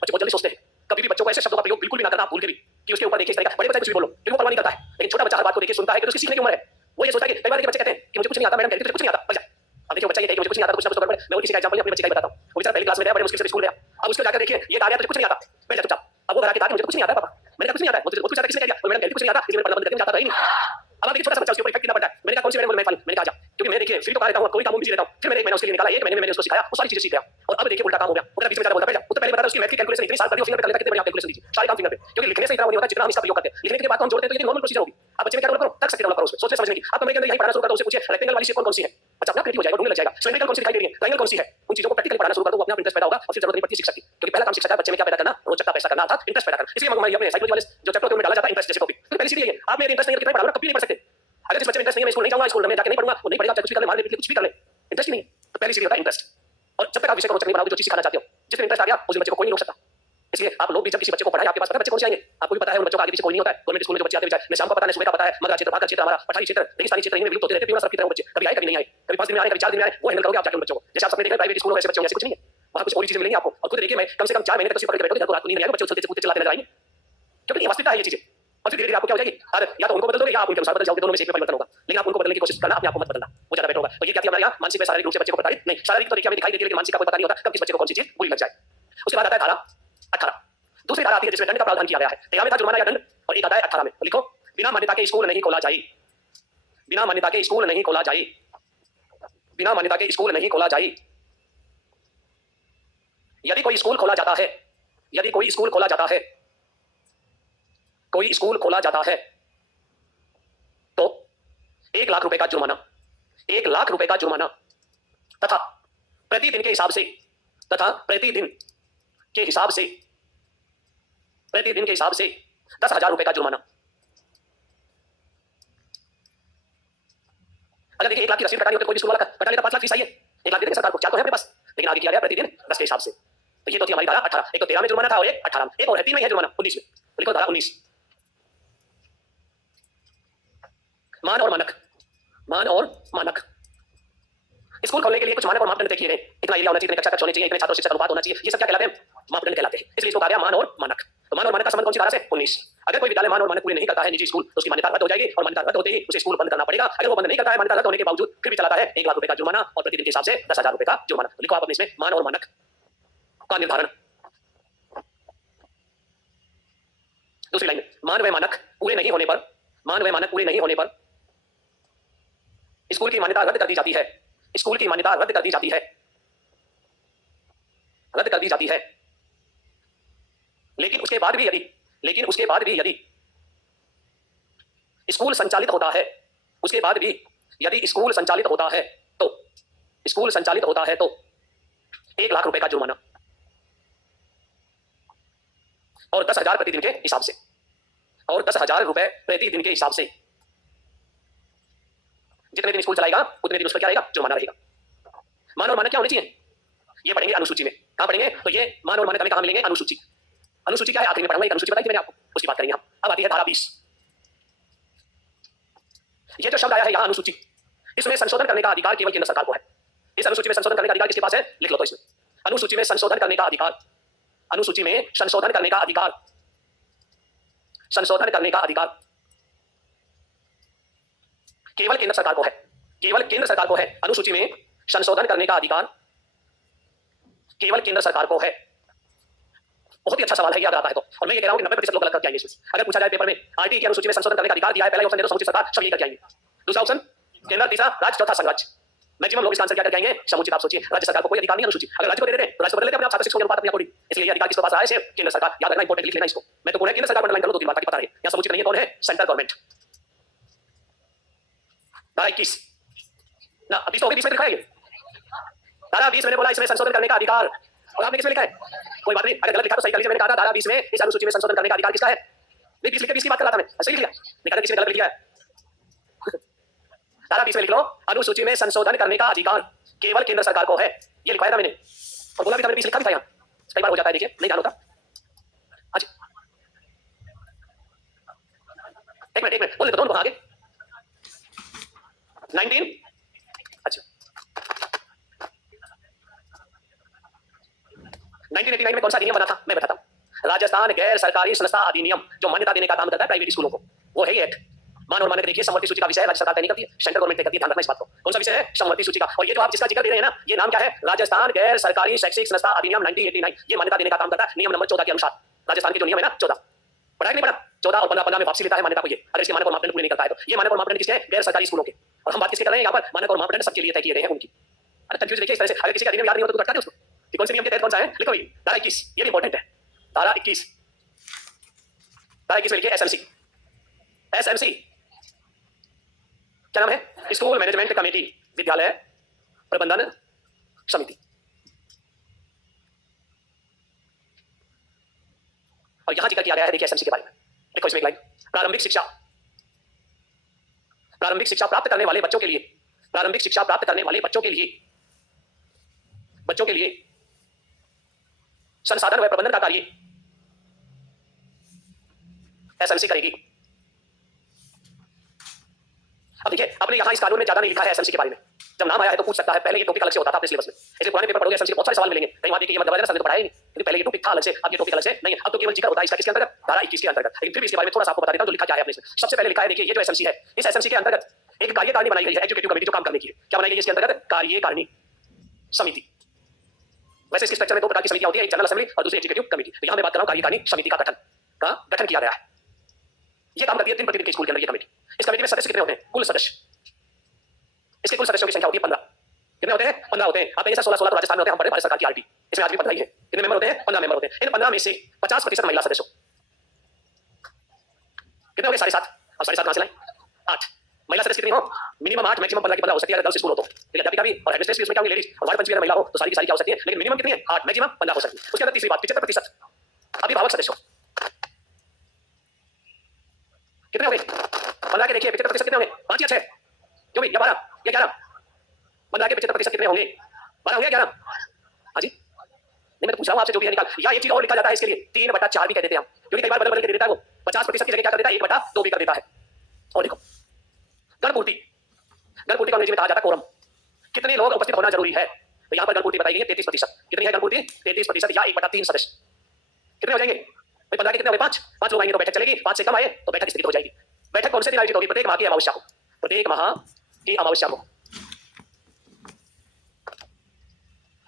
बच्चे बहुत जल्दी सोचते हैं। कभी भी बच्चों को ऐसे शब्दों का प्रयोग बिल्कुल भी ना करना, भूल के भी, कि उसके ऊपर देखिए इस तरह का। बड़े बच्चे कुछ भी बोलो क्योंकि वो परवाह नहीं करता है, लेकिन छोटा बच्चा हर बात को देखिए सुनता है कि उसकी सीखने की उम्र है। वो ये सोचता है कि कई बार के बच्चे कहते हैं कि मुझे कुछ नहीं आता, मैडम कहती है कुछ नहीं आता, बस अब देखिए बच्चा ये कहे कि मुझे कुछ नहीं आता, कुछ ना कुछ तो मैं किसी का एग्जांपल अपने बच्चे का ही बताता हूं। वो बेचारा पहली क्लास में गया, बड़े मुश्किल से स्कूल गया। अब उसको जाकर देखिए ये कहा गया तुझे कुछ नहीं आता, बैठ जा चुपचाप। अब वो घर आके कहा कि मुझे कुछ नहीं आता पापा, मैंने कहा कुछ नहीं आता, मुझे कुछ आता किसने कह दिया? मैडम कहती कुछ नहीं आता, इसलिए मैं पढ़ना बंद कर दिया, जाता ही नहीं। अब देखिए छोटा सा बच्चा उसके ऊपर इफेक्ट कितना पड़ता है। मैंने कहा कौन सी मैडम बोले? मैं फाइल। मैंने कहा जा, क्योंकि मैं देखिए फ्री तो कहा रहता हूं, कोई काम बिजी रहता हूं। फिर मैंने एक महीना उसके लिए निकाला, एक महीने में मैंने उसको सिखाया, वो सारी चीजें सीख गया। और अब देखिए उल्टा काम हो गया, वो बीच में बोलता है वो तो पहले बता रहा उसकी मैथ की कैलकुलेशन इतनी साल कर दी, फिंगर पे कर लेता, कितने बड़े आप कैलकुलेशन दीजिए, सारे काम फिंगर पे, क्योंकि लिखने से इतना नहीं होता जितना हम इसका प्रयोग करते हैं। लिखने के बाद हम जोड़ते हैं तो ये नॉर्मल प्रोसीजर होगी। अब बच्चे में क्या डेवलप करो, तर्क शक्ति डेवलप करो, उसमें सोचने समझने की। अब तो मैं यही पढ़ाना शुरू करता हूं, उसे पूछिए रेक्टेंगल वाली शेप कौन सी है, बच्चा अपना क्रिएटिव हो जाएगा, ढूंढने लग जाएगा। सिलेंडरिकल कौन सी दिखाई दे रही है, ट्रायंगल कौन सी है, उन चीजों को प्रैक्टिकली पढ़ाना शुरू कर दो, वो अपने इंटरेस्ट पैदा होगा और फिर जरूरत नहीं पड़ती सीख सकती। क्योंकि पहला काम सीख सकता है बच्चे में क्या पैदा करना, रोचकता पैदा करना, अर्थात इंटरेस्ट पैदा करना। इसलिए मैं अपने साइकोलॉजी वाले जो चैप्टर होते हैं उनमें डाला जाता है इंटरेस्ट जैसे टॉपिक। तो पहली सीधी है, आप मेरे इंटरेस्ट नहीं है तो कितना पढ़ाऊंगा, कभी नहीं पढ़ सकते। अगर जिस बच्चे में इंटरेस्ट नहीं है, मैं स्कूल नहीं जाऊंगा, स्कूल में जाके नहीं पढ़ूंगा, वो नहीं पढ़ेगा, चाहे कुछ भी कर ले, मारने पीटने कुछ भी कर ले, इंटरेस्ट ही नहीं है। तो पहली सीधी होता है इंटरेस्ट। और जब तक आप विषय को रोचक नहीं बनाओगे, जो चीज सिखाना चाहते हो, जिसमें इंटरेस्ट आ गया उस बच्चे को कोई नहीं रोक सकता। इसलिए आप लोग भी जब किसी बच्चे को पढ़ाएं, आपके पास पता है बच्चे कौन से आएंगे, आपको भी पता है उन बच्चों का आगे पीछे कोई नहीं होता है। गवर्नमेंट स्कूल में जो बच्चे आते हैं, शाम को पता नहीं, सुबह का पता है, मगर क्षेत्र, भाग क्षेत्र, हमारा पठारी क्षेत्र, रेगिस्तानी क्षेत्र, इनमें विलुप्त होते रहते हैं, पूरा सब की तरह बच्चे कभी आए कभी नहीं आए, कभी 5 दिन में आए, कभी 4 दिन में आए, वो हैंडल करोगे आप जाके उन बच्चों को। जैसे आप सपने देख रहे हैं प्राइवेट स्कूल में ऐसे बच्चे होंगे, ऐसे कुछ नहीं है, वहां कुछ और चीजें मिलेंगी आपको। और खुद देखिए मैं कम से कम 4 महीने तक उसी पकड़ के बैठोगे, रात को नींद नहीं आएगी, बच्चे उछलते कूदते चिल्लाते नजर आएंगे, क्योंकि वास्तविकता है ये चीजें। और फिर धीरे-धीरे आपको क्या हो जाएगी आदत, या तो उनको बदल दोगे या आप उनके अनुसार बदल जाओगे, दोनों में से एक में परिवर्तन होगा। लेकिन आप उनको बदलने की कोशिश करना, अपने आप को मत बदलना, वो ज्यादा बेटर होगा। तो ये क्या थी हमारे यहाँ मानसिक व शारीरिक रूप से बच्चे को प्रताड़ित नहीं, शारीरिक तो देखिए हमें दिखाई देती है, लेकिन मानसिक का कोई पता नहीं होता कब किस बच्चे को कौन सी चीज बुरी लग जाए। उसके बाद आता है धारा 18। दूसरी धारा आती है जिसमें दंड का प्रावधान किया गया है। 13 में था जुर्माना या दंड, और एक आता है 18 में। लिखो, बिना मान्यता के स्कूल नहीं खोला जाए, बिना मान्यता के स्कूल नहीं खोला जाए, बिना मान्यता के स्कूल नहीं खोला जाए। यदि कोई स्कूल खोला जाता है, यदि कोई स्कूल खोला जाता है, कोई स्कूल खोला जाता है तो 1 लाख रुपए का जुर्माना, 1 लाख रुपए का जुर्माना तथा प्रतिदिन के हिसाब से, तथा प्रतिदिन के हिसाब से, प्रतिदिन के हिसाब से 10,000 रुपए का जुर्माना। अगर देखिए 1 लाख की रसीद कटानी होती है, कोई भी स्कूल वाला कटा लेता, 5 लाख फीस आई है, 1 लाख देते सरकार को, 4 तो है अपने पास, लेकिन आगे किया गया प्रतिदिन 10 के हिसाब से। तो ये तो थी हमारी धारा 18। एक तो 13 में जुर्माना था और एक 18 में, एक और है 3 में है जुर्माना 19 में। लिखो धारा 19, मान और मानक, मान और मानक। स्कूल खोलने के लिए कुछ मानक और मापदंड तय किए गए, इतना एरिया होना चाहिए, इतने कक्षा कक्ष होने चाहिए, इतने छात्र शिक्षक अनुपात होना चाहिए, ये सब क्या कहलाते हैं, मापदंड कहलाते हैं। इसलिए इसको कहा गया मान और मानक। तो मान और मानक का संबंध कौन सी धारा से, 19। अगर कोई विद्यालय मान और मानक पूरे नहीं करता है, निजी स्कूल, तो उसकी मान्यता रद्द हो जाएगी, और मान्यता रद्द होते ही उसे स्कूल बंद करना पड़ेगा। अगर वो बंद नहीं करता है, मान्यता रद्द होने के बावजूद फिर भी चलाता है, 1 लाख रुपए का जुर्माना और प्रतिदिन के हिसाब से 10,000 रुपए का जुर्माना। तो लिखो आप अपने इसमें मान और मानक का निर्धारण। दूसरी लाइन में, मान व मानक पूरे नहीं होने पर, मान व मानक पूरे नहीं होने पर स्कूल की मान्यता रद्द कर दी जाती है, स्कूल की मान्यता रद्द कर दी जाती है, रद्द कर दी जाती है। लेकिन उसके बाद भी यदि, लेकिन उसके बाद भी यदि स्कूल संचालित होता है, उसके बाद भी यदि स्कूल संचालित होता है तो, स्कूल संचालित होता है तो 1 लाख रुपए का जुर्माना और 10,000 प्रतिदिन के हिसाब से, और 10,000 रुपए प्रतिदिन के हिसाब से। जितने दिन स्कूल चलाएगा उतने दिन उसका क्या रहेगा, जुर्माना रहेगा। मान और मानक क्या होने चाहिए, ये पढ़ेंगे अनुसूची में। कहां पढ़ेंगे, तो ये मान और मानक हमें कहां मिलेंगे, अनुसूची। अनुसूची क्या है आखिरी में पढ़ाऊंगा, एक अनुसूची बताई थी मैंने आपको, उसकी बात करेंगे हम। अब आती है धारा 20। ये जो शब्द आया है यहां अनुसूची, इसमें संशोधन करने का अधिकार केवल केंद्र सरकार को है। इस अनुसूची में संशोधन करने का अधिकार किसके पास है, लिख लो तो इसमें, अनुसूची में संशोधन करने का अधिकार, अनुसूची में संशोधन करने का अधिकार, संशोधन करने का अधिकार केवल केंद्र सरकार को है, केवल केंद्र सरकार को है। अनुसूची में संशोधन करने का अधिकार केवल केंद्र सरकार को है। बहुत ही अच्छा सवाल है, याद आता है तो। और मैं ये कह रहा हूं कि 90% लोग गलत करके आएंगे इसमें। अगर पूछा जाए पेपर में आरटी की अनुसूची में संशोधन करने का अधिकार दिया है, पहला ऑप्शन दे दो, समूची सरकार, सब यही करके आएंगे। दूसरा ऑप्शन केंद्र, तीसरा राज्य, चौथा संघराज्य। मैक्सिमम लोग इसका आंसर क्या करके आएंगे? समुचित। आप सोचिए, राज्य सरकार को कोई अधिकार नहीं अनुसूची, अगर राज्य को दे देते तो राज्य को बदल लेते अपने आप 7/6 के अनुपात अपने अकॉर्डिंग। इसलिए ये अधिकार किसके पास आया? सिर्फ केंद्र सरकार। याद रखना, इंपॉर्टेंट लिख लेना इसको। मैं तो पूरा केंद्र सरकार अंडरलाइन कर लो, 2-3 बार ताकि पता रहे यहां समुचित नहीं है, कौन है? Central government. धारा 21 ना 20 तो होगी, 20 में लिखा है ये। धारा 20 मैंने बोला इसमें संशोधन करने का अधिकार, और आपने किसमें लिखा है? कोई बात नहीं, अगर गलत लिखा तो सही कर लीजिए। मैंने कहा था धारा 20 में इस अनुसूची में संशोधन करने का अधिकार किसका है? नहीं 20 लिख के 20 की बात कर रहा था मैं, सही लिख लिया। निकाला किसी ने गलत लिख लिया है। धारा 20 में लिख लो, अनुसूची में संशोधन करने का अधिकार केवल केंद्र सरकार को है। ये लिखवाया था मैंने, और बोला भी था मैंने 20 लिखा भी था यहाँ। कई बार हो जाता है, देखिए नहीं ध्यान होता। अच्छा एक मिनट बोल देता हूँ आगे। 19 अच्छा 1989 में कौन सा अधिनियम बना था मैं बताता हूँ। राजस्थान गैर सरकारी संस्था अधिनियम, जो मान्यता देने का काम करता है प्राइवेट स्कूलों को, वो है ये एक्ट। मान और मान्यता देखिए, समवर्ती सूची का विषय है, राज्य सरकार तय नहीं करती है, सेंट्रल गवर्नमेंट तय करती है। ध्यान रखना इस बात को। कौन सा विषय है? समवर्ती सूची का। और ये जो आप जिसका जिक्र दे रहे हैं ना, ये नाम क्या है? राजस्थान गैर सरकारी शैक्षिक संस्था अधिनियम 1989। ये मान्यता देने का काम करता है नियम नंबर 14 के अनुसार। राजस्थान के जो नियम है ना 14, पढ़ा नहीं पढ़ा? 14 और 15 में वापसी लेता है मान्यता को ये, अगर इसके मानक और मापदंड पूरे नहीं करता है तो। ये मानक और मापदंड किसके हैं? गैर सरकारी स्कूलों के। और हम बात किसके कर रहे हैं यहाँ पर? मानक और मापदंड सबके लिए तय किए गए हैं उनकी। अरे कंफ्यूज देखिए इस तरह से, अगर किसी का अधिनियम याद नहीं हो तो अटका दे उसको कि कौन से नियम के तहत कौन सा है। लिखो भाई धारा 21, ये भी इंपॉर्टेंट है। धारा 21, धारा 21 में लिखिए एसएमसी। एसएमसी क्या नाम है? स्कूल मैनेजमेंट कमेटी, विद्यालय प्रबंधन समिति। और यहां जिक्र किया गया है, देखिए एसएमसी के बारे में। देखो इसमें एक लाइन, प्रारंभिक शिक्षा प्राप्त करने वाले बच्चों के लिए, प्रारंभिक शिक्षा प्राप्त करने वाले बच्चों के लिए संसाधन व प्रबंधन का कार्य एसएमसी करेगी। अब देखिए, आपने यहां इस कानून में ज्यादा नहीं लिखा है एसएमसी के बारे में। जब नाम आया है तो पूछ सकता है, पहले ये टॉपिक अलग से होता था अपने सिलेबस में। इसलिए पुराने पेपर पढ़ोगे एसएमसी के बहुत सारे सवाल मिलेंगे, कहीं वहां देखिए ये मतलब है तो पढ़ाया ही नहीं, लेकिन पहले ये टॉपिक था अलग से, अब ये टॉपिक अलग से नहीं है। अब तो केवल जिक्र होता है इसका किसके अंतर्गत? धारा 21 के अंतर्गत। लेकिन फिर भी इसके बारे में थोड़ा सा आपको बता देता हूं जो लिखा क्या है अपने इसमें। सबसे पहले लिखा है, देखिए ये जो एसएमसी है, इस एसएमसी के अंतर्गत एक कार्यकारिणी बनाई गई है, एजुकेटिव कमेटी, जो काम करने की है। क्या बनाई गई है इसके अंतर्गत? कार्यकारिणी समिति। वैसे इसके स्ट्रक्चर में दो प्रकार की समितियां होती है, एक जनरल असेंबली और दूसरी एग्जीक्यूटिव कमेटी। तो यहां मैं बात कर रहा हूं कार्यकारिणी समिति का गठन किया गया है। ये काम करती है दिन प्रतिदिन के स्कूल के अंदर ये कमेटी। इस कमेटी में सदस्य कितने होते हैं? कुल सदस्य, इसके कुल सदस्यों की संख्या होती है 15। कितने होते हैं? 15 होते हैं। आप जैसा 16 तो राजस्थान में होते हैं, हम बड़े भारत सरकार की आरटी, इसमें आज भी 15 ही है। कितने मेंबर होते हैं? 15 मेंबर होते हैं। इन 15 में से 50% महिला सदस्य। कितने हो गए? 7.5। अब 7.5 कहां से लाएं? 8 महिला सदस्य कितनी हो? मिनिमम 8, मैक्सिमम 15 की 15 हो सकती है अगर गर्ल्स स्कूल हो तो। लेकिन अध्यापिका भी और हेडमिस्ट्रेस भी उसमें क्या होंगी? लेडीज। और वार्ड पंच भी अगर महिला हो तो सारी की सारी क्या हो सकती है, लेकिन मिनिमम कितनी है? 8, मैक्सिमम 15 हो सकती है। उसके अंदर तीसरी बात 75% अभिभावक सदस्य। कितने हो गए? 15 के देखिए 75% कितने होंगे? 5 या 6 जो भी, या 12 या 11। 15 के 75% कितने होंगे? 12 होंगे या 11? हाँ जी, नहीं मैं तो पूछ रहा हूँ आपसे, जो भी है निकाल। या एक चीज और लिखा जाता है इसके लिए, 3/4 भी कह देते हैं हम, क्योंकि कई बार बदल बदल के दे देता है वो। 50% की जगह क्या कर देता है? 1/2 भी कर देता है। और देखो गणपूर्ति, गणपूर्ति को अंग्रेजी में कहा जाता है कोरम। कितने लोग उपस्थित होना जरूरी है? तो यहाँ पर गणपूर्ति बताई गई है 33%। कितनी है गणपूर्ति? 33% या 1/3 सदस्य। कितने हो जाएंगे? 15 के कितने हो गए? 5 लोग आएंगे तो बैठक चलेगी, 5 से कम आए तो बैठक स्थगित हो जाएगी। बैठक कौन से दिन आयोजित होगी? प्रत्येक माह की अमावस्या को। प्रत्येक माह की अमावस्या को।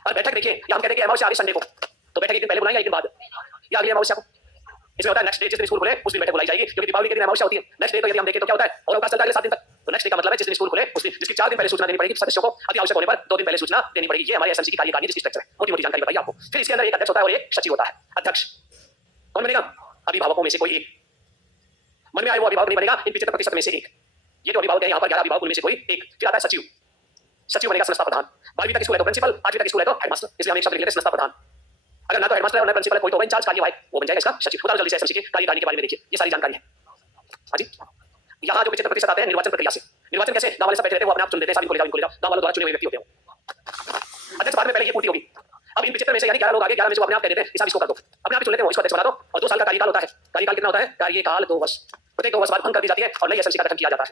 और बैठक देखिए, हम कहते हैं कि अमावस्या आ रही संडे को, तो बैठक एक दिन पहले बुलाएंगे, एक दिन बाद, या अगली अमावस्या को। इसमें होता है नेक्स्ट डे, जिस दिन स्कूल खुले उस दिन बैठक बुलाई जाएगी, क्योंकि दीपावली के दिन अमावस्या होती है। नेक्स्ट डे तो यदि हम देखें तो क्या होता है, और अवकाश चलता है 7 दिन तक। तो नेक्स्ट डे का मतलब है जिस दिन स्कूल खुले उस दिन, जिसकी 4 दिन पहले सूचना देनी पड़ेगी सदस्यों को। अति आवश्यक होने पर 2 दिन पहले सूचना देनी पड़ेगी। ये हमारे एसएमसी की कार्यकारिणी जिसकी स्ट्रक्चर है, मोटी मोटी जानकारी बताइए आपको। फिर इसके अंदर एक अध्यक्ष होता है और एक सचिव होता है। अध्यक्ष कौन बनेगा? अभिभावकों में से कोई एक। मन में आए वो अभिभावक नहीं बनेगा, इन 75% में से एक। ये जो अभिभावक है यहाँ पर 11 अभिभावक, उनमें से कोई एक। फिर आता है सचिव। सचिव बनेगा संस्था प्रधान। 12वीं तक स्कूल है तो प्रिंसिपल, 8वीं तक स्कूल है तो हेडमास्टर, इसलिए हम एक शब्द लिख लेते हैं संस्था प्रधान। अगर ना तो हेडमास्टर है और ना प्रिंसिपल है, कोई तो इंचार्ज कार्यवाहक, वो बन जाएगा इसका सचिव। उदाहरण जल्दी से एसएमसी के कार्यकारिणी के बारे में देखिए, ये सारी जानकारी है। हाँ जी, यहाँ जो 75% आते हैं निर्वाचन प्रक्रिया से। निर्वाचन कैसे? गांव वाले सब बैठे रहते हैं, वो अपने आप चुन देते हैं, साबिन को ले जाओ, गांव वालों द्वारा चुने हुए व्यक्ति होते हैं। अध्यक्ष बाद में पहले ये पूर्ति होगी। अब इन 75 में से यानी 11 लोग आगे, 11 में से वो अपने आप कह देते हैं इसको कर दो, अपने आप चुन लेते हैं, इसको अध्यक्ष बना दो। और 2 साल का कार्यकाल होता है। कार्यकाल कितना होता है? कार्यकाल 2 वर्ष। प्रत्येक 2 वर्ष बाद भंग कर दी जाती है और नई एसएमसी का गठन किया जाता है।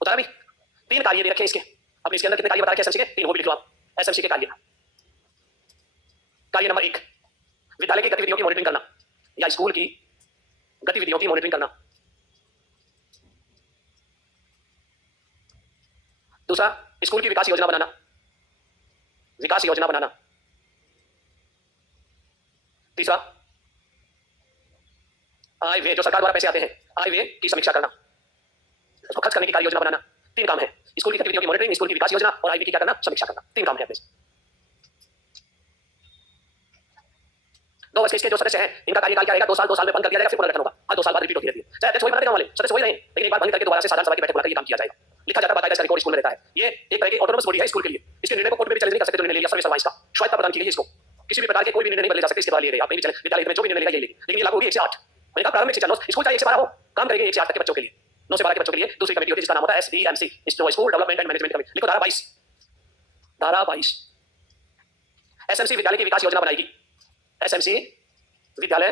उतारा भी। 3 कार्य दे रखे इसके, अब इसके अंदर कितने कार्य बता रखे एसएमसी के? 3 वो भी लिख लो आप। एसएमसी के कार्य, कार्य नंबर 1 विद्यालय की गतिविधियों की मॉनिटरिंग करना या स्कूल की गतिविधियों की मॉनिटरिंग करना। दूसरा, स्कूल की विकास योजना बनाना, विकास योजना बनाना। तीसरा, आय व्यय जो सरकार द्वारा पैसे आते हैं, आय व्यय की समीक्षा करना, उसको खर्च करने की कार्य योजना बनाना। 3 काम है, स्कूल की गतिविधियों की मॉनिटरिंग, स्कूल की विकास योजना और आय व्यय की क्या करना? समीक्षा करना। 3 काम है अपने। 2 वर्ष के इसके जो सदस्य हैं इनका कार्यकाल क्या रहेगा? 2 साल, 2 साल में बंद कर दिया जाएगा, फिर पुनर्गठन होगा। हर 2 साल बाद रिपीट होती रहती है। चाहे अध्यक्ष वही बना देगा, वाले सदस्य वही रहे, लेकिन एक बार बंद करके दोबारा से साधारण सभा की बैठक बुलाकर ये काम किया जाएगा। लिखा जाता है, बाकायदा इसका रिकॉर्ड स्कूल में रहता है। ये एक तरह की ऑटोनोमस बॉडी है स्कूल के लिए। इसके निर्णय को कोर्ट में भी चैलेंज नहीं कर सकते जो निर्णय ले लिया सर्विस वाइज का। स्वायत्तता प्रदान की गई इसको, किसी भी प्रकार के कोई भी निर्णय नहीं बदले जा सकते इसके द्वारा लिए गए। आप नहीं चले विद्यालय में जो भी निर्णय लेगा ये लेगी, लेकिन ये लागू होगी 108। मैंने कहा प्रारंभिक शिक्षा 9 स्कूल चाहे 1 से 12 हो, काम करेंगे 1 से 8 तक के बच्चों के लिए। 9 से 12 के बच्चों के लिए दूसरी कमेटी होती है जिसका नाम होता है SDMC, school development and management committee. लिखो धारा 22, धारा 22। एसएमसी विद्यालय की विकास योजना बनाएगी। एसएमसी विद्यालय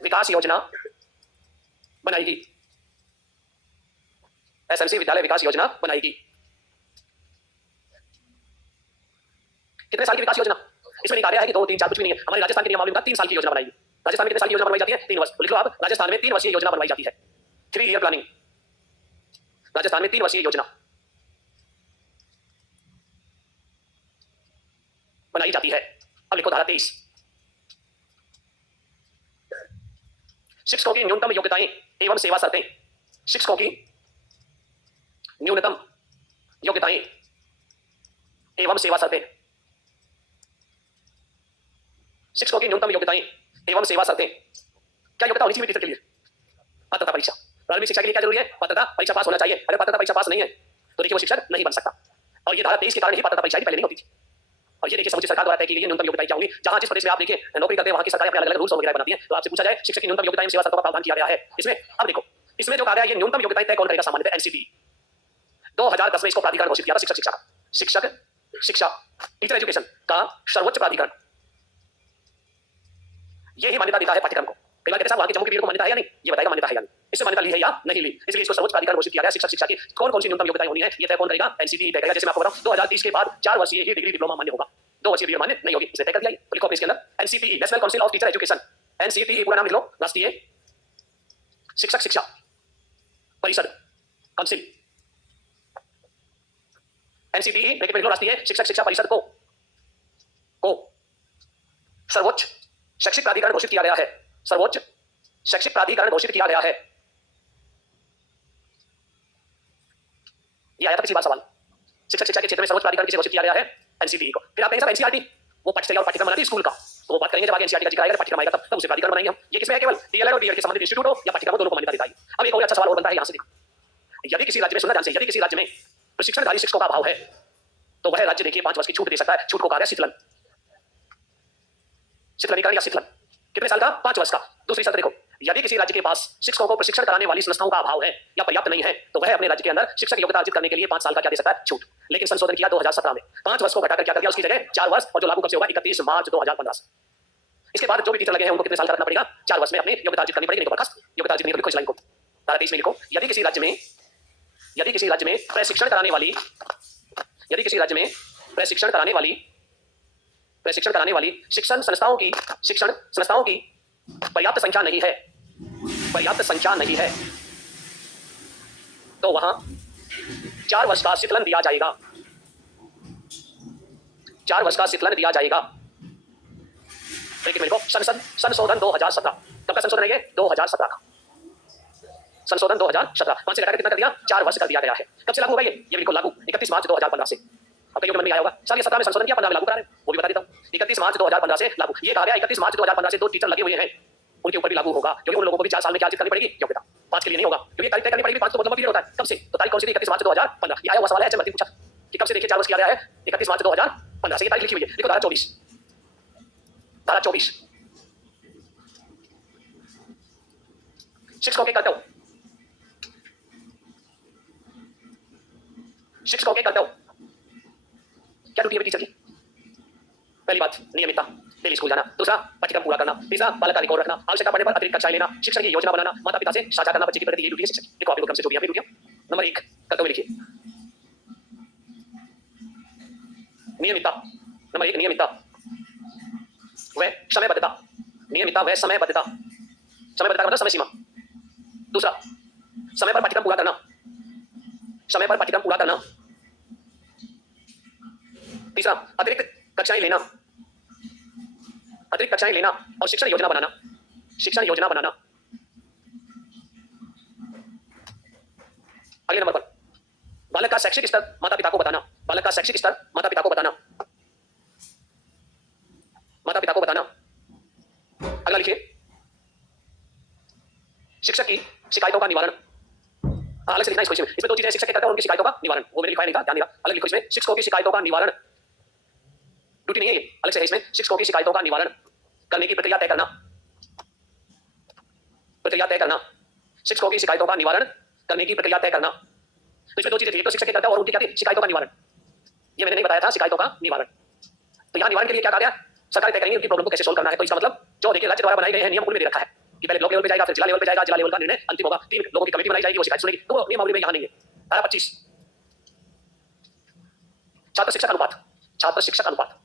विकास योजना बनाएगी। एसएमसी विद्यालय विकास योजना बनाएगी। कितने साल की विकास योजना? इसमें नहीं कहा गया है कि 2, 3, 4 कुछ भी नहीं है। हमारे राजस्थान के नियमावली में 3 साल की योजना बनाएगी। राजस्थान में कितने साल की योजना बनवाई जाती है? 3 वर्ष। तो लिख लो आप, राजस्थान में 3 वर्षीय योजना बनवाई जाती है। 3 ईयर प्लानिंग, राजस्थान में 3 वर्षीय योजना बनाई जाती है। अब लिखो धारा 23, शिक्षकों की न्यूनतम योग्यताएं एवं सेवा शर्तें। शिक्षकों की न्यूनतम योग्यताएं एवं सेवा शर्तें। शिक्षकों की न्यूनतम योग्यताएं एवं सेवा शर्तें। क्या योग्यता होनी चाहिए टीचर के लिए? पात्रता परीक्षा। प्रारंभिक शिक्षा के लिए क्या जरूरी है? पात्रता परीक्षा पास होना चाहिए। अगर पात्रता परीक्षा पास नहीं है तो देखिए वो शिक्षक नहीं बन सकता। और ये धारा 23 के कारण ही पात्रता परीक्षा पहले नहीं होती थी। और ये देखिए समुचित सरकार द्वारा तय की गई न्यूनतम योग्यताएं क्या होंगी। जहां जिस प्रदेश में आप देखिए नौकरी करते हैं वहां की सरकारें अपने अलग-अलग रूल्स वगैरह बनाती हैं। तो आपसे पूछा जाए शिक्षक की न्यूनतम योग्यताएं सेवा शर्तों का प्रावधान किया गया है इसमें। अब देखो इसमें जो कहा गया ये न्यूनतम योग्यताएं तय कौन करेगा? सामान्यतः एनसीपी। 2010 में इसको प्राधिकरण घोषित किया था शिक्षक शिक्षा का। शिक्षक शिक्षा टीचर एजुकेशन का सर्वोच्च प्राधिकरण ये ही मान्यता देता है पाठ्यक्रम को। कई बार कहते हैं वहां के जम्मू कश्मीर को मान्यता है या नहीं, ये बताएगा मान्यता है या नहीं। इससे मान्यता ली है या नहीं ली, इसलिए इसको सर्वोच्च प्राधिकरण घोषित किया गया। शिक्षक शिक्षा की कौन कौन सी न्यूनतम योग्यताएं होनी है ये तय कौन करेगा? एनसीपी तय करेगा। जैसे मैं आपको बताऊं 2030 के बाद 4 वर्षीय ही डिग्री डिप्लोमा मान्य होगा, 2 वर्षीय डिग्री मान्य नहीं होगी। इसे तय कर दिया। तो लिखो इसके अंदर NCP, national council of teacher education. NCP पूरा नाम लिख लो, राष्ट्रीय शिक्षक शिक्षा परिषद काउंसिल। एनसीपी ब्रैकेट में लिख लो, राष्ट्रीय शिक्षक शिक्षा परिषद को सर्वोच्च शैक्षिक प्राधिकरण घोषित किया गया है। सर्वोच्च शैक्षिक प्राधिकरण घोषित किया गया है। ये आया था पिछली बार सवाल। शिक्षक शिक्षा के क्षेत्र में सर्वोच्च प्राधिकरण किसे घोषित किया गया है? एनसीपी को। फिर आप कहेंगे एनसीईआरटी, वो पाठ्यक्रम और पाठ्यक्रम बनाती है स्कूल का, तो वो बात करेंगे जब आगे एनसीईआरटी का जिक्र आएगा, पाठ्यक्रम आएगा तब उसे प्राधिकरण बनाएंगे हम। ये किसमें है? केवल डीएलएड और बीएड के संबंधित इंस्टीट्यूट हो या पाठ्यक्रम दोनों को मान्यता देता है। अब एक और अच्छा सवाल और बनता है यहां से देखो, यदि किसी राज्य में, सुनना ध्यान से, यदि किसी राज्य में प्रशिक्षणधारी शिक्षकों का अभाव है तो वह राज्य देखिए 5 वर्ष की छूट दे सकता है। छूट को कहा गया शीतलन, शीतलनीकरण या शीतलन। कितने साल का? 5 वर्ष का। दूसरी शर्त देखो, यदि किसी राज्य के पास शिक्षकों को प्रशिक्षण कराने वाली संस्थाओं का अभाव है या पर्याप्त नहीं है तो वह अपने राज्य के अंदर शिक्षक योग्यता अर्जित करने के लिए 5 साल का क्या दे सकता है? छूट। लेकिन संशोधन किया 2017 में, 5 वर्ष को घटाकर क्या कर दिया? उसकी जगह 4 वर्ष, और जो लागू कब से होगा? 31 मार्च 2015 से। इसके बाद जो भी टीचर लगे हैं उनको कितने साल का रखना पड़ेगा? 4 वर्ष में अपनी योग्यता अर्जित करनी पड़ेगी। बर्खास्त योग्यता अर्जित नहीं, लिखो इस लाइन को, धारा 23 में लिखो, यदि किसी राज्य में प्रशिक्षण कराने वाली, यदि किसी राज्य में प्रशिक्षण कराने वाली शिक्षण संस्थाओं की पर्याप्त संख्या नहीं है तो वहां 4 वर्ष का शीतलन दिया जाएगा। 4 वर्ष का शीतलन दिया जाएगा। देखिए मेरे को संशोधन 2017, कब का संशोधन है ये? 2017 का संशोधन 2017। 5 से घटाकर कितना कर दिया? 4 वर्ष कर दिया गया है। कब से लागू होगा ये बिल्कुल लागू 31 मार्च 2015 से। अब कहीं मन में आया होगा सर ये 17 में संशोधन किया, 15 में लागू करा रहे हैं, वो भी बता देता हूँ। 31 मार्च 2015 से लागू। ये कहा गया 31 मार्च 2015 से 2 टीचर लगे हुए हैं उनके ऊपर भी लागू होगा, क्योंकि उन लोगों को भी 4 साल में क्या अर्जित करनी पड़ेगी? योग्यता। 5 के लिए नहीं होगा, क्योंकि तारीख तय करनी पड़ेगी। 5 तो बहुत लंबा पीरियड होता है। कब से? तो तारीख कौन सी थी? 31 मार्च 2015। ये आया हुआ सवाल है, जब पूछा कि कब से देखिए 4 वर्ष किया गया है? 31 मार्च 2015 से ये तारीख लिखी हुई है। देखो धारा 24, धारा 24, शिक्षकों के कर्तव्य, शिक्षकों के कर्तव्य क्या ड्यूटी है टीचर की? पहली बात नियमितता, डेली स्कूल जाना। दूसरा पाठ्यक्रम पूरा करना। तीसरा बालक का रिकॉर्ड रखना। आवश्यकता पड़ने पर अतिरिक्त कक्षाएं लेना। शिक्षण की योजना बनाना। माता पिता से साझा करना बच्चे की प्रगति। ये ड्यूटी है शिक्षक की। देखो आपके क्रम से जो भी है ड्यूटी नंबर 1 करते हुए लिखिए, नियमितता। नंबर 1 नियमितता व समयबद्धता। नियमितता व समयबद्धता। समयबद्धता का मतलब समय सीमा। दूसरा, समय पर पाठ्यक्रम पूरा करना। समय पर पाठ्यक्रम पूरा करना। तीसरा, अतिरिक्त कक्षाएं लेना। अतिरिक्त कक्षाएं लेना और शिक्षण योजना बनाना। शिक्षण योजना बनाना। अगले नंबर पर, बालक का शैक्षिक स्तर माता पिता को बताना। बालक का शैक्षिक स्तर माता पिता को बताना। माता पिता को बताना। अगला लिखिए, शिक्षक की शिकायतों का निवारण। अलग से लिखना इसको, इसमें दो चीजें, शिक्षक के करते और उनकी शिकायतों का निवारण। वो मैंने लिखा नहीं था, ध्यान दिया। अलग लिखो इसमें, शिक्षकों की शिकायतों का निवारण। ड्यूटी नहीं है ये, अलग से है इसमें, शिक्षकों की शिकायतों का निवारण करने की प्रक्रिया तय करना। प्रक्रिया तय करना। शिक्षकों की शिकायतों का निवारण करने की प्रक्रिया तय करना। तो इसमें दो चीजें थी, एक तो शिक्षक के करता है और उनकी क्या थी, शिकायतों का निवारण। ये मैंने नहीं बताया था, शिकायतों का निवारण। तो यहाँ निवारण के लिए क्या कहा गया, सरकार तय करेंगे उनकी प्रॉब्लम को कैसे सोल्व करना है। तो इसका मतलब जो देखिए राज्य द्वारा बनाए गए हैं नियम, उनमें दे रखा है कि पहले ब्लॉक लेवल पे जाएगा, फिर जिला लेवल पे जाएगा, जिला लेवल का निर्णय अंतिम होगा, 3 लोगों की कमेटी बनाई जाएगी, वो शिकायत सुनेगी। तो वो नियमावली में यहाँ नहीं है। धारा 25, छात्र शिक्षक अनुपात। छात्र शिक्षक अनुपात।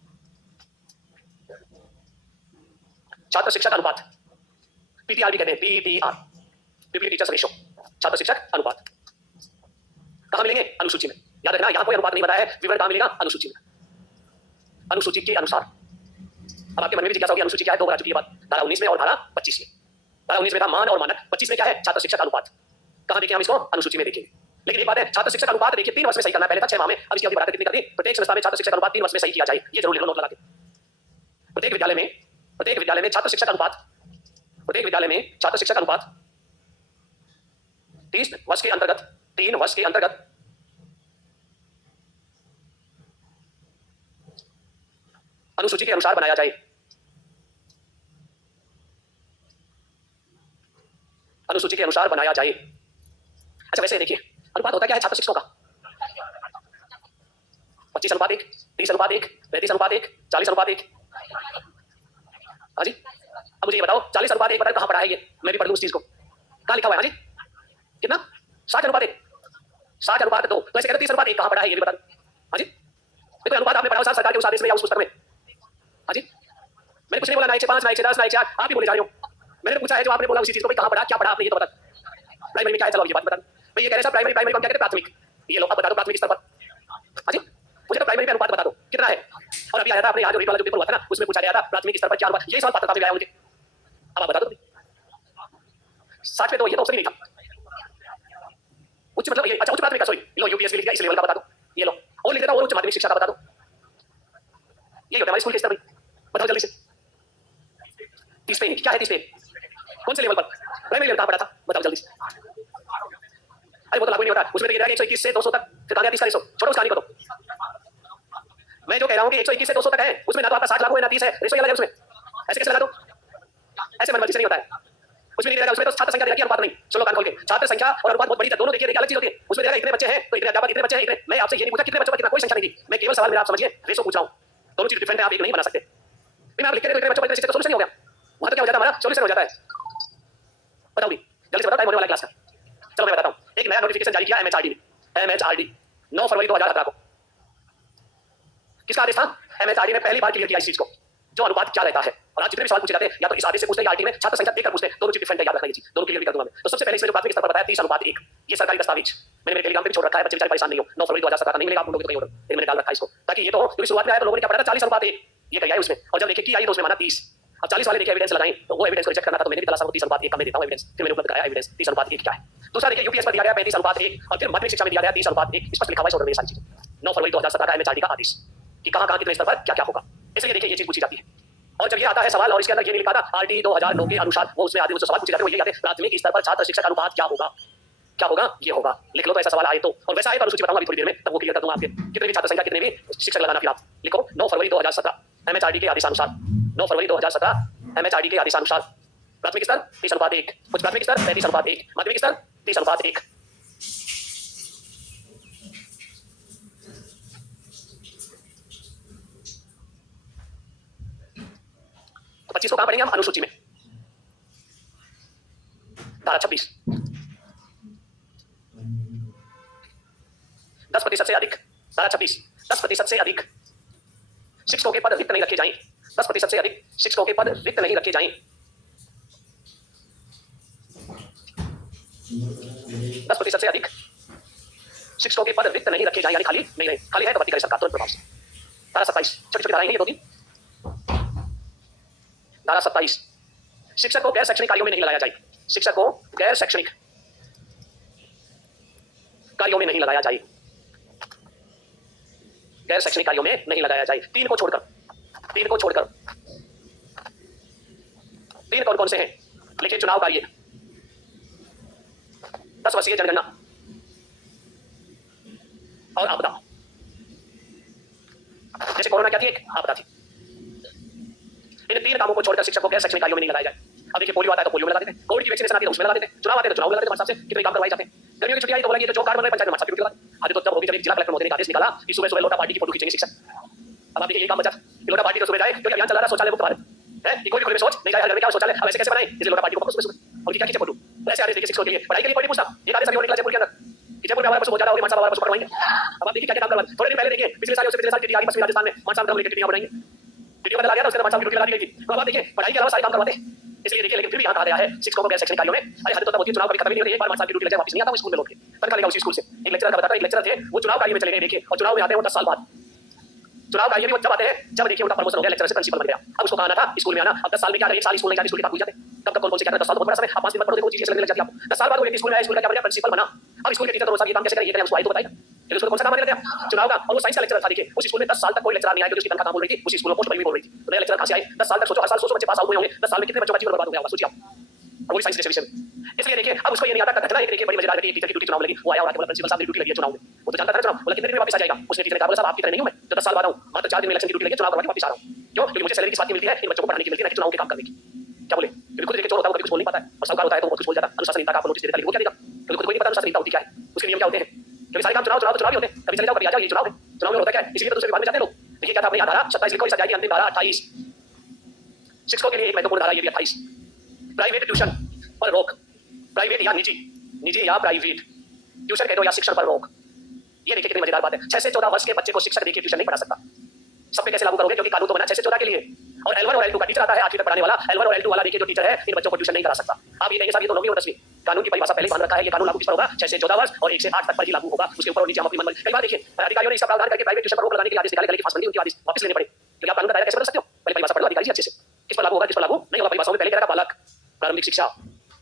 छात्र शिक्षक अनुपात, पीटीआर भी कहते हैं, पीटीआर, पीपीटी टीचर्स रेशो। छात्र शिक्षक अनुपात कहां मिलेंगे, अनुसूची में। याद रखना, यहां कोई अनुपात नहीं बताया है, विवरण कहां मिलेगा, अनुसूची में, अनुसूची के अनुसार। अब आपके मन में भी जिज्ञासा होगी, अनुसूची क्या है, दो बता चुकी है बात, धारा 19 में और धारा 25 में। धारा 19 में था मान और मानक, 25 में क्या है, छात्र शिक्षक अनुपात। कहां देखें हम इसको, अनुसूची में देखेंगे। लेकिन एक बात है, छात्र शिक्षक अनुपात देखिए 3 वर्ष में सही करना है, पहले था 6 माह में, अब इसकी अवधि बढ़ाकर कितनी कर दी, प्रत्येक संस्था में छात्र शिक्षक अनुपात 3 वर्ष में सही किया जाए, ये जरूर लिख लो नोट लगा के। प्रत्येक विद्यालय में छात्र शिक्षक अनुपात, प्रत्येक विद्यालय में छात्र शिक्षक अनुपात 3 वर्ष के अंतर्गत, 3 वर्ष के अंतर्गत अनुसूची के अनुसार बनाया जाए। अनुसूची के अनुसार बनाया जाए। अच्छा वैसे देखिए, अनुपात होता क्या है छात्र शिक्षकों का, 25:1, 30:1, 35:1, 40:1। हाँ जी, अब मुझे ये बताओ 40:1 बताओ कहां पढ़ा है ये, मैं भी पढ़ लूं उस चीज को, कहां लिखा हुआ है। हाँ जी, कितना, 60:1, 60:2। तो ऐसे कहते 30:1 कहां पढ़ा है ये भी बता दो। हाँ जी, देखो अनुपात आपने पढ़ा हो सरकार के उस आदेश में या उस पुस्तक में। हाँ जी, मैंने कुछ नहीं बोला, ना 1:5, ना 1:10, ना 1:8, आप ही बोले जा रहे हो। मैंने पूछा है जो आपने बोला उसी चीज को, भाई कहां पढ़ा, क्या पढ़ा आपने, ये तो बता। प्राइमरी में क्या है, चलो ये बात बता। भाई ये कह रहे हैं प्राइमरी, प्राइमरी को क्या कहते हैं, प्राथमिक। ये लो अब बता दो प्राथमिक स्तर पर। हाँ जी, मुझे तो प्राइमरी में अनुपात बता दो कितना है। और अभी आया था अपने यहाँ जो रीट वाला जो पेपर हुआ था ना, उसमें पूछा गया था प्राथमिक स्तर पर क्या अनुपात, ये सवाल पात्रता में आया मुझे। अब आप बता दो 60 पे, तो ये तो ऑप्शन ही नहीं था। उच्च मतलब ये, अच्छा उच्च प्राथमिक का, सॉरी लो यूपीएससी लिख दिया, इस लेवल का बता दो, ये लो। और लिख देता और उच्च माध्यमिक शिक्षा का बता दो, ये होता है हमारे स्कूल के स्तर में। बताओ जल्दी से, 30 पे क्या है, 30 पे कौन से लेवल पर, प्राइमरी लेवल कहां पढ़ा था, बताओ जल्दी से। अरे वो तो लागू नहीं होता, उसमें तो ये रहा कि 121 से 200 तक, फिर कहा गया 30 का रेशो, छोड़ो उस कहानी को। तो मैं जो कह रहा हूं कि 121 से 200 तक है, उसमें ना तो आपका 60 लागू है ना 30 है, रेशो अलग है उसमें। ऐसे कैसे लगा दो, ऐसे मनमर्जी से नहीं होता है। उसमें नहीं रहेगा, उसमें तो छात्र संख्या देखिए अनुपात नहीं, चलो कान खोल के, छात्र संख्या और अनुपात बहुत बड़ी है, दोनों देखिए अलग चीज होती है। उसमें देखा इतने बच्चे हैं तो इतने अध्यापक, इतने बच्चे हैं इतने। मैं आपसे ये नहीं पूछा कितने बच्चों का कितना, कोई संख्या नहीं थी। मैं केवल सवाल मेरा आप समझिए, रेशो पूछ रहा हूं, दोनों चीज डिफरेंट है, आप एक नहीं बना सकते। मैं आप लिख के इतने बच्चों को इतने, तो सोल्यूशन नहीं हो गया, वहां तो क्या हो जाता है हमारा, सोल्यूशन हो जाता है। बताओ भी जल्दी से बताओ, टाइम होने वाला क्लास का। चलो मैं बताता हूं, एक नया नोटिफिकेशन जारी किया एमएचआरडी ने, एमएचआरडी 9 फरवरी 2018 को। किसका आदेश था, एमएचआरडी ने पहली बार क्लियर किया इस चीज को, जो अनुपात क्या रहता है। और आज जितने भी सवाल पूछे जाते हैं या तो इस आदेश से पूछते हैं या आरटी में छात्र संख्या देखकर पूछते हैं, दोनों चीज डिफरेंट है, याद रखना ये चीज, दोनों क्लियर भी कर दूंगा मैं। तो सबसे पहले इसमें जो प्राथमिक स्तर पर बताया 30:1, ये सरकारी दस्तावेज मैंने मेरे टेलीग्राम पे भी छोड़ रखा है, बच्चे बेचारे परेशान नहीं हो। 9 फरवरी 2017 का नहीं मिलेगा आप लोगों को, तो कहीं और लेकिन मैंने डाल रखा है इसको, ताकि ये तो क्योंकि शुरुआत में आया तो लोगों ने क्या पढ़ा था 40:1, ये कही है उसमें। और जब देखिए कि आई तो उसमें माना 30। अब 40 वाले देखिए एविडेंस लगाएं, तो वो एविडेंस को रिजेक्ट करना था, तो मैंने भी तलाशा 30:1 का मैं देता हूं एविडेंस, फिर मैंने उपलब्ध कराया एविडेंस 30:1 क्या है। दूसरा देखिए यूपीएस पर दिया गया 35:1 और फिर माध्यमिक शिक्षा में दिया गया 30:1, स्पष्ट लिखा हुआ है ऑर्डर में सारी चीजें। 9 फरवरी 2017 का एमएचआरडी का आदेश कि कहां-कहां कितने स्तर पर क्या-क्या होगा, इसलिए देखिए ये चीज पूछी जाती है। और जब ये आता है सवाल और इसके अंदर ये नहीं लिखा था आरटी 2009 के अनुसार, वो उसमें आते हैं, सवाल पूछे जाते हैं, वो ये आते हैं प्राथमिक स्तर पर छात्र शिक्षक अनुपात क्या होगा, क्या होगा, ये होगा, लिख लो। तो ऐसा सवाल आए तो, और वैसा आए तो अनुसूची बताऊंगा अभी थोड़ी देर में, तब वो क्लियर कर दूंगा आपके, कितने भी छात्र संख्या कितने भी शिक्षक लगाना, फिर आप लिखो 9 फरवरी 2017 एमएचआरडी के आदेशानुसार, 9 फरवरी 2017 एमएचआरडी के आदेशानुसार प्राथमिक स्तर 30:1, उच्च प्राथमिक स्तर 35:1, माध्यमिक स्तर 30:1। तो 25 को कहां पढ़ेंगे हम, अनुसूची में, धारा 26। 10% से अधिक, धारा 26, 10% से अधिक शिक्षकों के पद रिक्त नहीं रखे जाएं, 10% से अधिक शिक्षकों के पद रिक्त नहीं रखे जाएं, 10% से अधिक शिक्षकों के पद रिक्त नहीं रखे जाएं, यानी खाली नहीं रहे, खाली है तो भर्ती करे सरकार तुरंत प्रभाव से। धारा 27, छोटी छोटी धाराएं हैं ये दो तीन। धारा 27, शिक्षक को गैर शैक्षणिक कार्यों में नहीं लगाया जाए, शिक्षक को गैर शैक्षणिक कार्यों में नहीं लगाया जाए, गैर शैक्षणिक कार्यों में नहीं लगाया जाए। तीन को छोड़कर, तीन को छोड़कर, तीन कौन कौन से हैं लिखिए। चुनाव कार्य, 10 वर्षीय जनगणना और आपदा। जैसे कोरोना क्या थी, एक आपदा थी। इन तीन कामों को छोड़कर शिक्षक को गैर शैक्षणिक कार्यों में नहीं लगाया जाए। अब देखिए पोलियो आता है तो पोलियो में लगा देते हैं, कोविड की वैक्सीनेशन आती है तो उसमें लगा देते हैं, चुनाव आते हैं तो चुनाव में लगा देते हैं। हमारे साहब से कितने काम करवाए जाते हैं। गर्मियों की छुट्टी आई तो बोला ये जो जॉब कार्ड बन रहे हैं पंचायत में हमारे साहब की ड्यूटी लगा। आज तो जब होगी जब जिला कलेक्टर मोदी ने आदेश निकाला कि सुबह सुबह लोटा पार्टी की फोटो खींचेंगे शिक्षक। अब आप देखिए ये काम बचा कि लोटा पार्टी तो सुबह जाए, क्योंकि अभियान चला रहा शौचालय मुक्त भारत है कि कोई भी खुले में शौच नहीं जाए, हर घर में क्या शौचालय। अब ऐसे कैसे बनाए, इसलिए लोटा पार्टी को सुबह सुबह और क्या खींचे फोटो। ऐसे आदेश देखिए शिक्षकों के लिए, पढ़ाई के लिए कोई नहीं पूछता। ये आदेश अभी निकला जयपुर के अंदर कि जयपुर में हमारा पशु बहुत ज्यादा हो गया, मानसा हमारा पशु करवाएंगे। अब आप देखिए क्या काम करवा। थोड़े दिन पहले देखिए पिछले साल से पिछले साल की आगे राजस्थान में मानसा ग्राम लेकर टिड्डियां बनाएंगे, टिड्डियों बदला गया था, उसके बाद मानसा की ड्यूटी लगा दी गई थी। अब आप देखिए पढ़ाई के अलावा सारे काम करवाते हैं। इसलिए देखिए लेकिन फिर भी यहाँ कहा गया है शिक्षकों को गैर शैक्षणिक कार्यों में। अरे हद तो तब होती है, चुनाव कभी खत्म नहीं होती, एक बार मानसा की ड्यूटी लग जाए वापस नहीं आता वो स्कूल में लौट के तनखा लेगा उसी स्कूल से। एक लेक्चरर का बताता है, एक लेक्चरर थे वो चुनाव कार्य में चले गए देखिए, और चुनाव में आते हैं वो 10 साल बाद। चुनाव कार्य में वो जब आते हैं जब देखिए उनका प्रमोशन हो गया, लेक्चरर से प्रिंसिपल बन गया। अब उसको आना था स्कूल में आना, अब 10 साल में क्या, एक साल स्कूल नहीं जाते, स्कूल की बात भूल जाते। तब तक कौन से क्या 10 साल बहुत बड़ा समय, आप 5 दिन बाद पढ़ोगे वो चीजें लगने लग जाती है आपको। 10 साल बाद वो व्यक्ति स्कूल में आया, स्कूल का क्या बन गया, प्रिंसिपल बना। अब स्कूल के टीचर तो रोज ये काम कैसे करें, ये करें, उसको आए तो बताइए लेकिन उसको कौन सा काम करते हैं चुनाव का। और वो साइंस का लेक्चरर था देखिए, उस स्कूल में 10 साल तक कोई लेक्चरर नहीं आया क्योंकि उसकी तनख्वाह कम हो रही थी, उसी स्कूल में पोस्ट बनी हुई बोल रही थी। तो नया लेक्चरर कहां से आए 10 साल तक। सोचो हर साल 100 बच्चे पास आउट हुए होंगे, 10 साल में कितने बच्चों का जीवन बर्बाद हो गया होगा, सोचिए आप। और वो साइंस विषय में। इसलिए देखिए अब उसको ये नहीं आता घटना एक देखिए बड़ी मजेदार घटी, टीचर की ड्यूटी चुनाव लगी, वो आया और आके बोला प्रिंसिपल साहब मेरी ड्यूटी लगी है चुनाव में। वो तो जानता था चुनाव, बोला कितने दिन में वापस आ जाएगा। उसने टीचर ने कहा बोला साहब आपकी तरह नहीं हूं मैं जो 10 साल बाद आऊं, मात्र 4 दिन में इलेक्शन की ड्यूटी लगी, चुनाव करवा के वापस आ रहा हूं। क्यों, क्योंकि मुझे सैलरी किस बात की मिलती है, इन बच्चों को पढ़ाने की मिलती है, चुनाव के काम करने की। क्या बोले, क्योंकि खुद देखिए चोर होता है वो कभी कुछ बोल नहीं पाता है, और साहूकार होता है तो बहुत कुछ बोल जाता है। अनुशासनहीनता का आपको नोटिस देता है, वो क्या देगा, क्योंकि खुद को ही नहीं पता अनुशासनहीनता होती क्या है, उसके नियम क्या होते हैं। क्योंकि सारे काम चुनाव चुनाव चुनाव ही होते हैं, कभी चले जाओ कभी आ जाओ, ये चुनाव है। चुनाव में होता क्या है, इसलिए तो दूसरे विभाग में जाते हैं लोग। देखिए क्या था अपनी धारा 27 लिखो, इस अध्याय की अंतिम धारा 28 शिक्षकों के लिए एक महत्वपूर्ण धारा ये भी 28, प्राइवेट ट्यूशन पर रोक। प्राइवेट या निजी, निजी या प्राइवेट ट्यूशन कह दो या शिक्षण पर रोक। ये देखिए कितनी मजेदार बात है। 6 से 14 वर्ष के बच्चे को शिक्षक देखिए ट्यूशन नहीं पढ़ा सकता। सब पे कैसे लागू करोगे, क्योंकि कानून तो बना 6 से 14 के लिए। और L1 और L2 का टीचर आता है 8वीं तक पढ़ाने वाला, L1 और L2 वाला देखिए जो टीचर है इन बच्चों को ट्यूशन नहीं करा सकता। आप ये कहेंगे साहब ये तो 9वीं और 10वीं, कानून की परिभाषा पहले ही मान रखा है। ये कानून लागू किस पर होगा, 6 से 14 वर्ष और 1 से 8 तक पर ही लागू होगा, उसके ऊपर और नीचे हम अपनी मनमानी। कई बार देखिए अधिकारियों ने इसका प्रावधान करके प्राइवेट ट्यूशन पर रोक लगाने के लिए आदेश निकाले, गले की फांस बंदी, उनके आदेश वापस लेने पड़े। क्योंकि आप कानून का दायरा कैसे बदल सकते हो, पहले परिभाषा पढ़ लो अधिकारी जी अच्छे से, किस पर लागू होगा किस पर लागू नहीं होगा। परिभाषाओं में पहले कह रहा बालक प्रारंभिक शिक्षा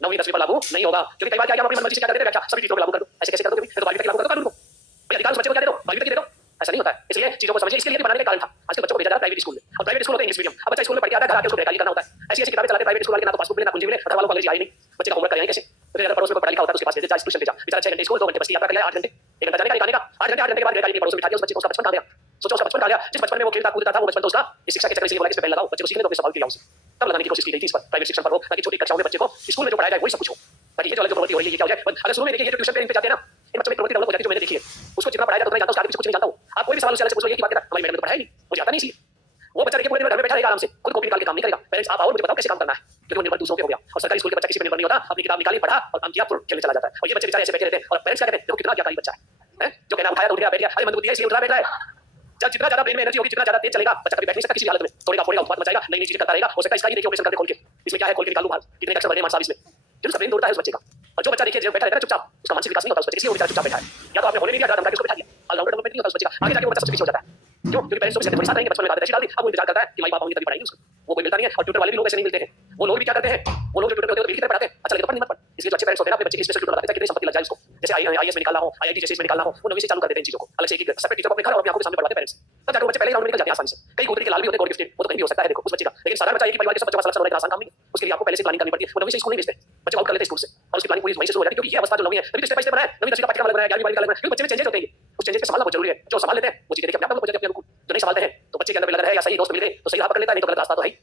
9वीं 10वीं पर लागू नहीं होगा, क्योंकि कई बार क्या हम अपनी मनमानी से क्या करते हैं व्याख्या सभी टीचरों पर लागू कर दो। ऐसे कैसे कर दोगे, तो 12वीं तक लागू कर दो कानून को, भाई अधिकार उस बच्चे को क्या दे दो, 12वीं तक दे दो। ऐसा नहीं होता है, इसलिए चीजों को समझिए। इसके लिए बनाने का कारण था आजकल बच्चों को भेजा जाता है प्राइवेट स्कूल में, और प्राइवेट स्कूल होते हैं इंग्लिश मीडियम। अब बच्चा स्कूल में पढ़ के आता है, घर आके उसको बेकारी करना होता है। ऐसी ऐसी किताबें चलाते प्राइवेट स्कूल वाले, ना तो पासबुक मिले ना कुंजी मिले, घर वालों को अंग्रेजी आई नहीं, बच्चे का होमवर्क करेंगे कैसे। तो अगर पड़ोस में पढ़ा लिखा होता है उसके पास भेज जा ट्यूशन भेजा, बेचारा 6 घंटे स्कूल 2 घंटे बस की यात्रा कर लिया, 8 घंटे 1 घंटा जाने का निकालने का, 8 घंटे के बाद बेकारी पड़ोस में बिठा दिया उस बच्चे को, उसका बचपन कहां गया। सोचो उसका बचपन कहां गया, जिस बचपन में वो खेलता कूदता था वो बचपन तो उसका इस शिक्षा के चक्कर से बोला कि इस पे पहले लगाओ, बच्चे को सीखने दो, अपने सवाल किया उसे। तब लगाने की कोशिश की गई थी इस पर प्राइवेट शिक्षण पर रोक, ताकि छोटी कक्षाओं में बच्चे को स्कूल में जो पढ़ाया जाए वही सब कुछ हो, ताकि ये जो अलग जो प्रवृत्ति हो रही है ये क्या हो जाए। अगर शुरू में देखिए ये जो ट्यूशन पे इन पे जाते हैं ना, इन बच्चों में प्रवृत्ति डेवलप हो जाती है जो मैंने देखी है, उसको जितना पढ़ाया जाता है उतना जानता हूं, उसके पीछे कुछ नहीं जानता हूं। आप कोई भी सवाल उससे अलग से पूछ लो, ये की बात करता हमारी मैडम ने तो पढ़ाया नहीं, मुझे आता नहीं, इसलिए वो बच्चा देखिए पूरे दिन घर में बैठा रहेगा आराम से, खुद कॉपी निकाल के काम नहीं करेगा। पेरेंट्स आप आओ मुझे बताओ कैसे काम करना है, क्योंकि वो निर्भर दूसरों पे हो गया। और सरकारी स्कूल के बच्चा किसी पे निर्भर नहीं होता, अपनी किताब निकाली पढ़ा और काम किया, खेलने चला जाता है। और ये बच्चे बेचारे ऐसे बैठे रहते हैं, और पेरेंट्स क्या कहते हैं, देखो कितना क्या बच्चा है, जो कहना उठाया तो उठ गया बैठ गया, अरे मंदबुद्धि है इसलिए उठ रहा बैठ रहा है। जब जितना ज्यादा ब्रेन में एनर्जी होगी, जितना ज्यादा तेज चलेगा, बच्चा कभी बैठ नहीं सकता किसी हालत में, तोड़ेगा फोड़ेगा उत्पात मचाएगा, नई नई चीजें करता रहेगा। हो सकता है इसका ही देखिए ऑपरेशन करके खोल के, इसमें क्या है खोल के निकालूं बाहर, कितने अक्षर बड़े मान साहब इसमें, जो उसका ब्रेन तोड़ता है उस बच्चे का। और जो बच्चा देखिए बैठा रहता है चुपचाप, उसका मानसिक विकास नहीं होता उस बच्चे, इसलिए वो बेचारा चुपचाप बैठा है। या तो आपने होने नहीं दिया, धमका के उसको बैठा दिया, ऑलराउंडर डेवलपमेंट नहीं होता उस बच्चे का, आगे जाके वो बच्चा सबसे पीछे हो जाता है। क्यों, क्योंकि पेरेंट्स तो बच्चे साथ रहेंगे, बचपन में आदत ऐसी डाल दी, अब वो इंतजार करता है कि माई बाप होंगे तभी पढ़ाएंगे उसको, वो कोई मिलता नहीं है। और ट्यूटर वाले भी लोग ऐसे नहीं मिलते हैं, वो लोग भी क्या करते हैं, वो लोग जो ट्यूटर होते हैं तो बिल की तरह पढ़ाते हैं, अच्छा लगे तो पढ़ नहीं मत पढ़। इसलिए जो अच्छे पेरेंट्स होते हैं ना अपने बच्चे की स्पेशल ट्यूटर लगाते हैं, कितनी संपत्ति लग जाए उसको, जैसे आईएएस में निकालना हो, आईआईटी जैसे में निकालना हो, वो नवी से चालू कर देते हैं इन चीजों को, अलग से एक सेपरेट टीचर को अपने घर और अपनी आंखों के सामने पढ़वाते हैं पेरेंट्स। तब जाकर बच्चे पहले राउंड में निकल जाते हैं आसानी से। कई गोदरी के लाल भी होते हैं, गॉड गिफ्टेड, वो तो कहीं भी हो सकता है देखो उस बच्चे का। लेकिन सारा बच्चा एक ही परिवार के सब बच्चों का सिलेक्शन होना आसान काम नहीं है, उसके लिए आपको पहले से प्लानिंग करनी पड़ती है। वो नवी से स्कूल नहीं भेजते, बच्चे आउट कर लेते हैं स्कूल से, और उसकी प्लानिंग पूरी वहीं से शुरू हो जाती है, क्योंकि ये अवस्था जो नवी है, तभी तो स्टेप बाय स्टेप बनाया है। नवी 10वीं का पाठ्यक्रम अलग बनाया, 11वीं 12वीं का अलग बनाया, क्योंकि बच्चे में चेंजेस होते हैं, उस चेंजेस को संभालना बहुत जरूरी है। जो संभाल लेते हैं वो चीजें देखिए अपने आप हो जाती है अपने, जो नहीं संभालते हैं तो बच्चे के अंदर लग रहा है या सही दोस्त मिल गए तो सही राह पकड़ लेता है, नहीं तो गलत रास्ता तो है ही।